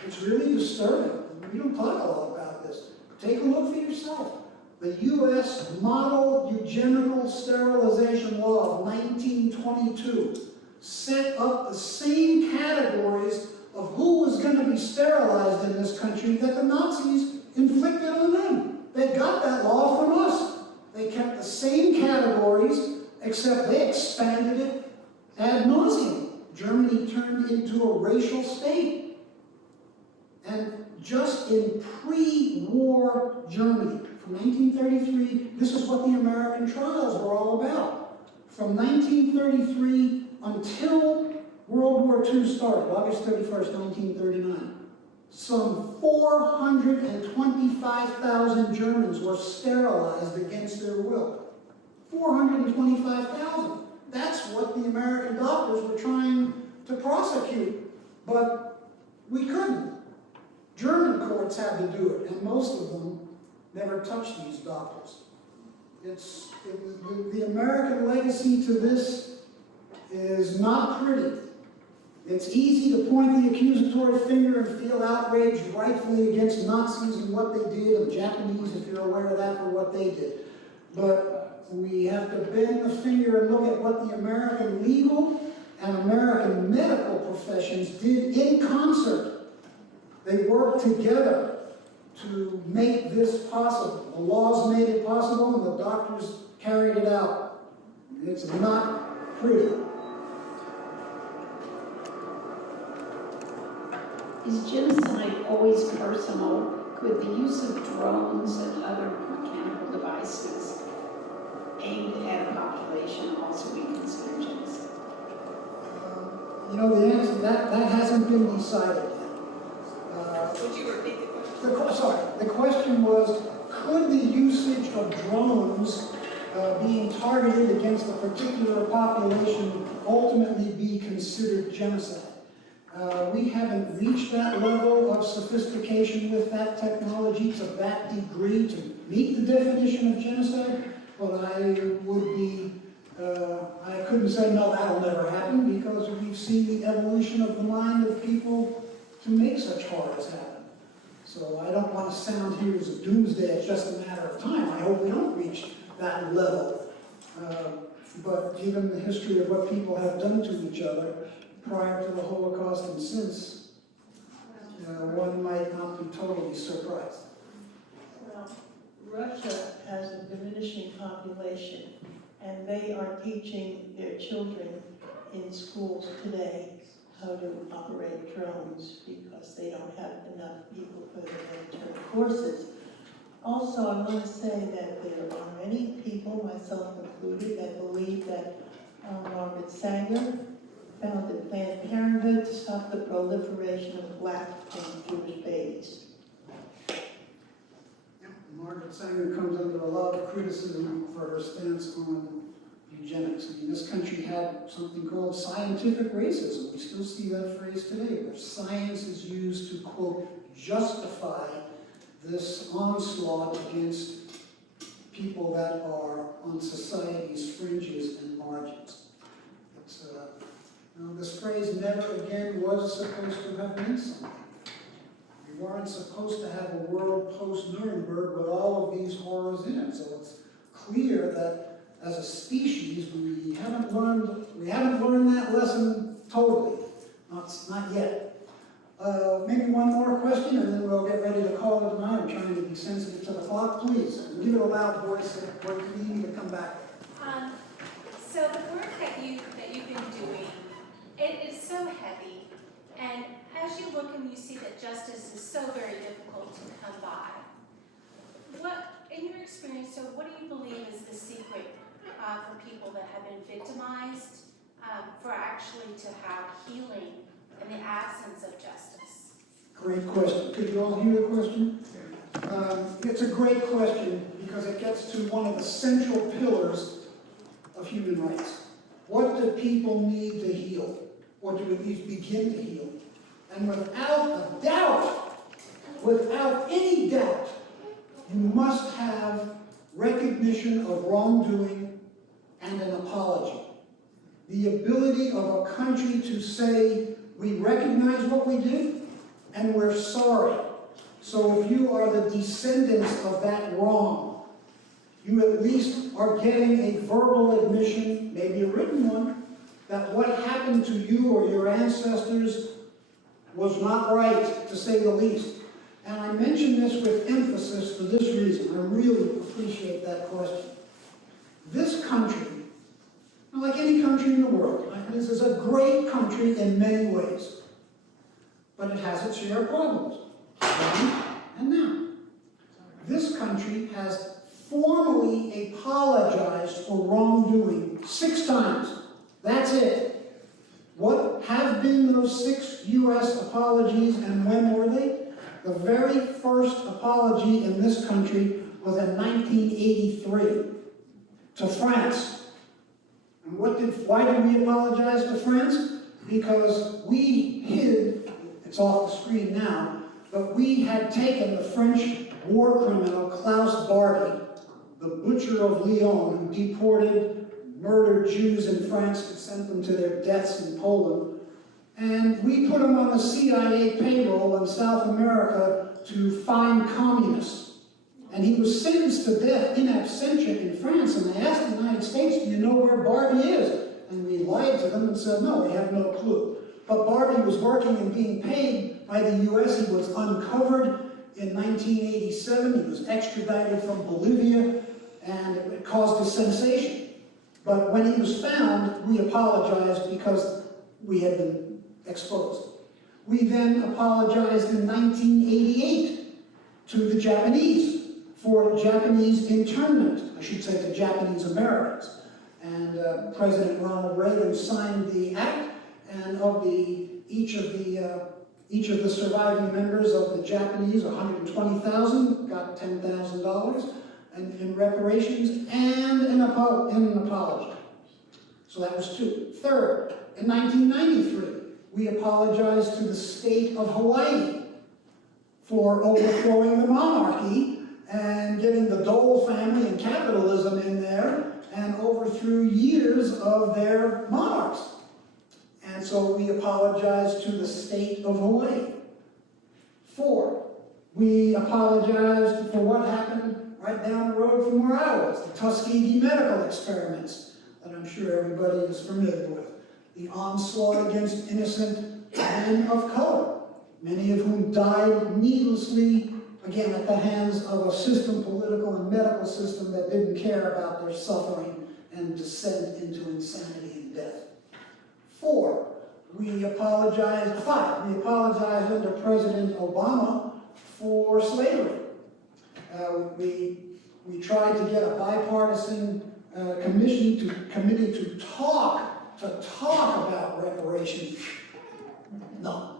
it's really disturbing. We don't talk a lot about this. Take a look for yourself. The U.S. Model Eugenical Sterilization Law of 1922 set up the same categories of who was going to be sterilized in this country that the Nazis inflicted on them. They got that law from us. They kept the same categories, except they expanded it ad nauseum. Germany turned into a racial state. And just in pre-war Germany, from 1933, this is what the American trials were all about. From 1933 until World War II started, August 31st, 1939, some 425,000 Germans were sterilized against their will. 425,000. That's what the American doctors were trying to prosecute, but we couldn't. German courts had to do it, and most of them never touched these doctors. The American legacy to this is not pretty. It's easy to point the accusatory finger and feel outraged rightfully against Nazis and what they did, and Japanese, if you're aware of that, for what they did. But we have to bend the finger and look at what the American legal and American medical professions did in concert. They worked together to make this possible. The laws made it possible, and the doctors carried it out. It's not pretty. Is genocide always personal? Could the use of drones and other mechanical devices aimed at a population also be considered genocide? You know, the answer to that hasn't been decided yet. Would you repeat the question? The question was, could the usage of drones being targeted against a particular population ultimately be considered genocide? We haven't reached that level of sophistication with that technology to that degree to meet the definition of genocide, but I couldn't say, no, that'll never happen, because we've seen the evolution of the mind of people to make such horrors happen. So I don't want to sound here as a doomsday, it's just a matter of time. I hope we don't reach that level. But given the history of what people have done to each other prior to the Holocaust and since, one might not be totally surprised. Well, Russia has a diminishing population, and they are teaching their children in schools today how to operate drones because they don't have enough people for their military forces. Also, I want to say that there are many people, myself included, that believe that Margaret Sanger founded Planned Parenthood to stop the proliferation of black and Jewish babies. Margaret Sanger comes under a lot of criticism for her stance on eugenics. I mean, this country had something called scientific racism. We still see that phrase today, where science is used to, quote, justify this onslaught against people that are on society's fringes and margins. It's, this phrase never again was supposed to have meant something. We weren't supposed to have a world post-Nuremberg with all of these horrors in it. So it's clear that as a species, we haven't learned that lesson totally. Not yet. Maybe one more question, and then we'll get ready to call it a night. I'm trying to be sensitive to the clock. Please, give it a loud voice or you need me to come back. So the work that you've been doing, it is so heavy, and as you look and you see that justice is so very difficult to come by, what, in your experience, so what do you believe is the secret for people that have been victimized, for actually to have healing in the absence of justice? Great question. Could you all hear the question? It's a great question because it gets to one of the central pillars of human rights. What do people need to heal, or to at least begin to heal? And without a doubt, without any doubt, you must have recognition of wrongdoing and an apology. The ability of a country to say, we recognize what we did, and we're sorry. So if you are the descendants of that wrong, you at least are getting a verbal admission, maybe a written one, that what happened to you or your ancestors was not right, to say the least. And I mention this with emphasis for this reason. I really appreciate that question. This country, like any country in the world, this is a great country in many ways, but it has its share of problems. Then and now. This country has formally apologized for wrongdoing 6 times. That's it. What have been those 6 U.S. apologies, and when were they? The very first apology in this country was in 1983 to France. And why did we apologize to France? Because we hid, it's off the screen now, but we had taken the French war criminal Klaus Barbie, the butcher of Lyon, who deported, murdered Jews in France and sent them to their deaths in Poland. And we put him on the CIA payroll in South America to find communists. And he was sentenced to death in absentia in France. And they asked the United States, do you know where Barbie is? And we lied to them and said, no, we have no clue. But Barbie was working and being paid by the U.S. He was uncovered in 1987. He was extradited from Bolivia, and it caused a sensation. But when he was found, we apologized because we had been exposed. We then apologized in 1988 to the Japanese for Japanese internment, I should say to Japanese Americans. And President Ronald Reagan signed the act, and of each of the surviving members of the Japanese, 120,000, got $10,000 in reparations and an apology. So that was 2. Third, in 1993, we apologized to the state of Hawaii for overthrowing the monarchy and getting the Dole family and capitalism in there and overthrew years of their monarchs. And so we apologized to the state of Hawaii. 4, we apologized for what happened right down the road from where I was, the Tuskegee medical experiments that I'm sure everybody is familiar with. The onslaught against innocent men of color, many of whom died needlessly, again, at the hands of a system, political and medical system, that didn't care about their suffering and descent into insanity and death. 5, we apologized under President Obama for slavery. We tried to get a bipartisan committee to talk about reparations. No,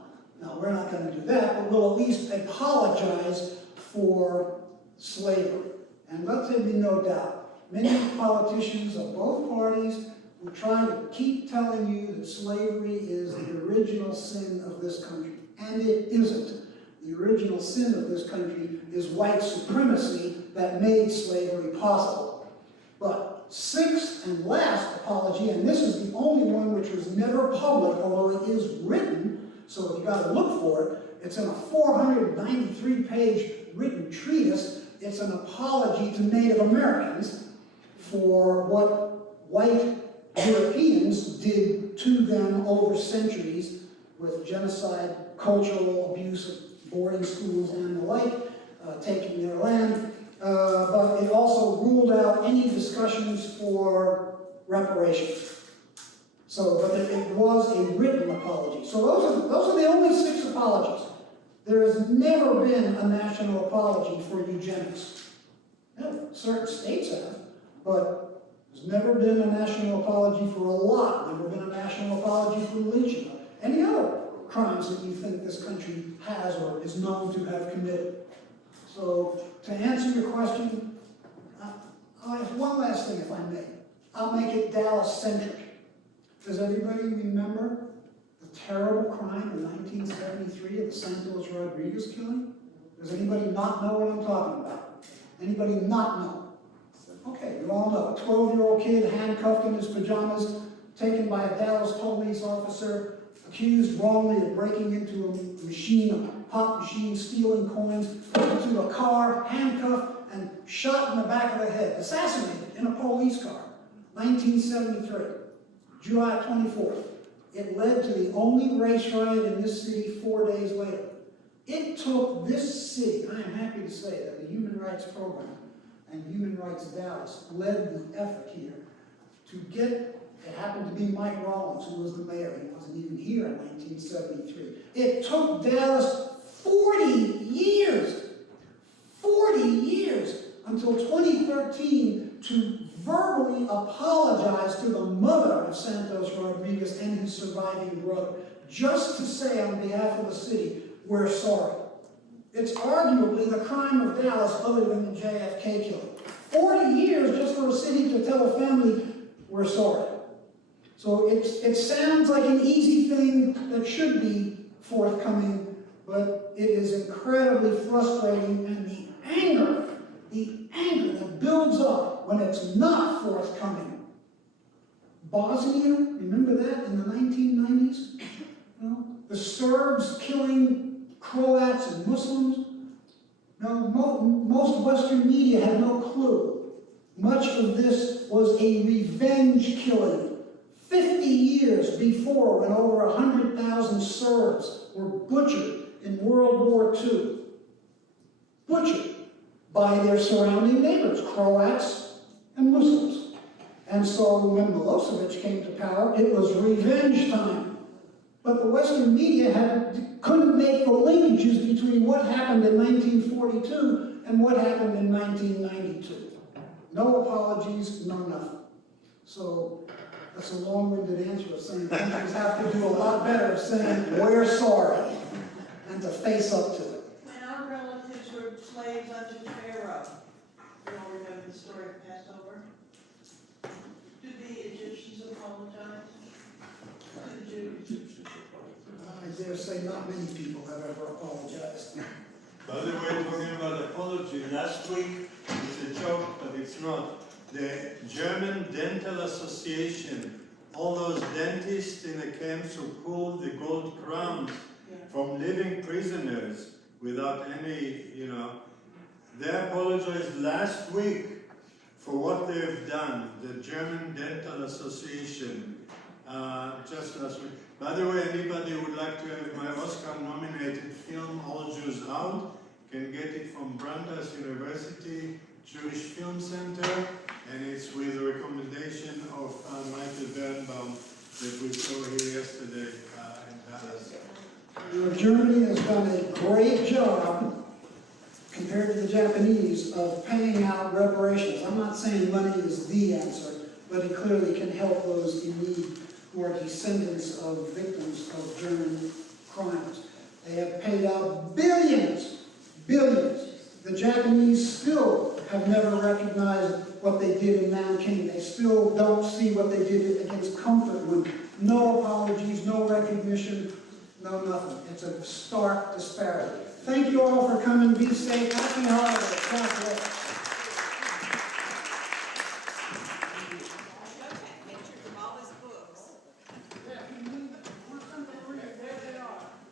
we're not going to do that, but we'll at least apologize for slavery. And let there be no doubt, many politicians of both parties who try to keep telling you that slavery is the original sin of this country. And it isn't. The original sin of this country is white supremacy that made slavery possible. But sixth and last apology, and this is the only one which was never public, although it is written, so you've got to look for it. It's in a 493-page written treatise. It's an apology to Native Americans for what white Europeans did to them over centuries with genocide, cultural abuse of boarding schools and the like, taking their land. But it also ruled out any discussions for reparations. So, but it was a written apology. So those are the only 6 apologies. There has never been a national apology for eugenics. No, certain states have, but there's never been a national apology for a lot. Never been a national apology for lynching. Any other crimes that you think this country has or is known to have committed. So, to answer your question, I have one last thing, if I may. I'll make it Dallas-centric. Does everybody remember the terrible crime in 1973 of the Santos Rodriguez killing? Does anybody not know what I'm talking about? Anybody not know? Okay, you all know. A 12-year-old kid handcuffed in his pajamas, taken by a Dallas police officer, accused wrongly of breaking into a machine, a pop machine, stealing coins, put into a car, handcuffed, and shot in the back of the head, assassinated in a police car. 1973, July 24th. It led to the only race riot in this city 4 days later. It took this city, I am happy to say that the Human Rights Program and Human Rights Dallas led the effort here to get, it happened to be Mike Rollins, who was the mayor. He wasn't even here in 1973. It took Dallas 40 years until 2013 to verbally apologize to the mother of Santos Rodriguez and his surviving brother, just to say on behalf of the city, we're sorry. It's arguably the crime of Dallas other than the JFK killing. 40 years just for a city to tell a family, we're sorry. So it sounds like an easy thing that should be forthcoming, but it is incredibly frustrating, and the anger that builds up when it's not forthcoming. Bosnia, remember that in the 1990s? You know, the Serbs killing Croats and Muslims? No, most Western media had no clue. Much of this was a revenge killing. 50 years before, when over 100,000 Serbs were butchered in World War II. Butchered by their surrounding neighbors, Croats and Muslims. And so when Milosevic came to power, it was revenge time. But the Western media couldn't make the linkages between what happened in 1942 and what happened in 1992. No apologies, no nothing. So that's a long-winded answer of saying countries have to do a lot better of saying, we're sorry, and to face up to it. When our relatives were slaves unto Pharaoh, you all remember the story of Passover? Did the Egyptians apologize to the Jews? I dare say not many people have ever apologized. By the way, talking about apology, last week, it's a joke, but it's not. The German Dental Association, all those dentists in the camps who pulled the gold crowns from living prisoners without any, they apologized last week for what they've done, the German Dental Association, just last week. By the way, anybody who would like to have my Oscar-nominated film, All Jews Out, can get it from Brandeis University Jewish Film Center, and it's with a recommendation of Michael Birnbaum that we saw here yesterday in Dallas. Germany has done a great job, compared to the Japanese, of paying out reparations. I'm not saying money is the answer, but it clearly can help those in need who are descendants of victims of German crimes. They have paid out billions. The Japanese still have never recognized what they did in Nanking. They still don't see what they did against Comfortwood. No apologies, no recognition, no nothing. It's a stark disparity. Thank you all for coming. Be safe. Happy holidays. God bless.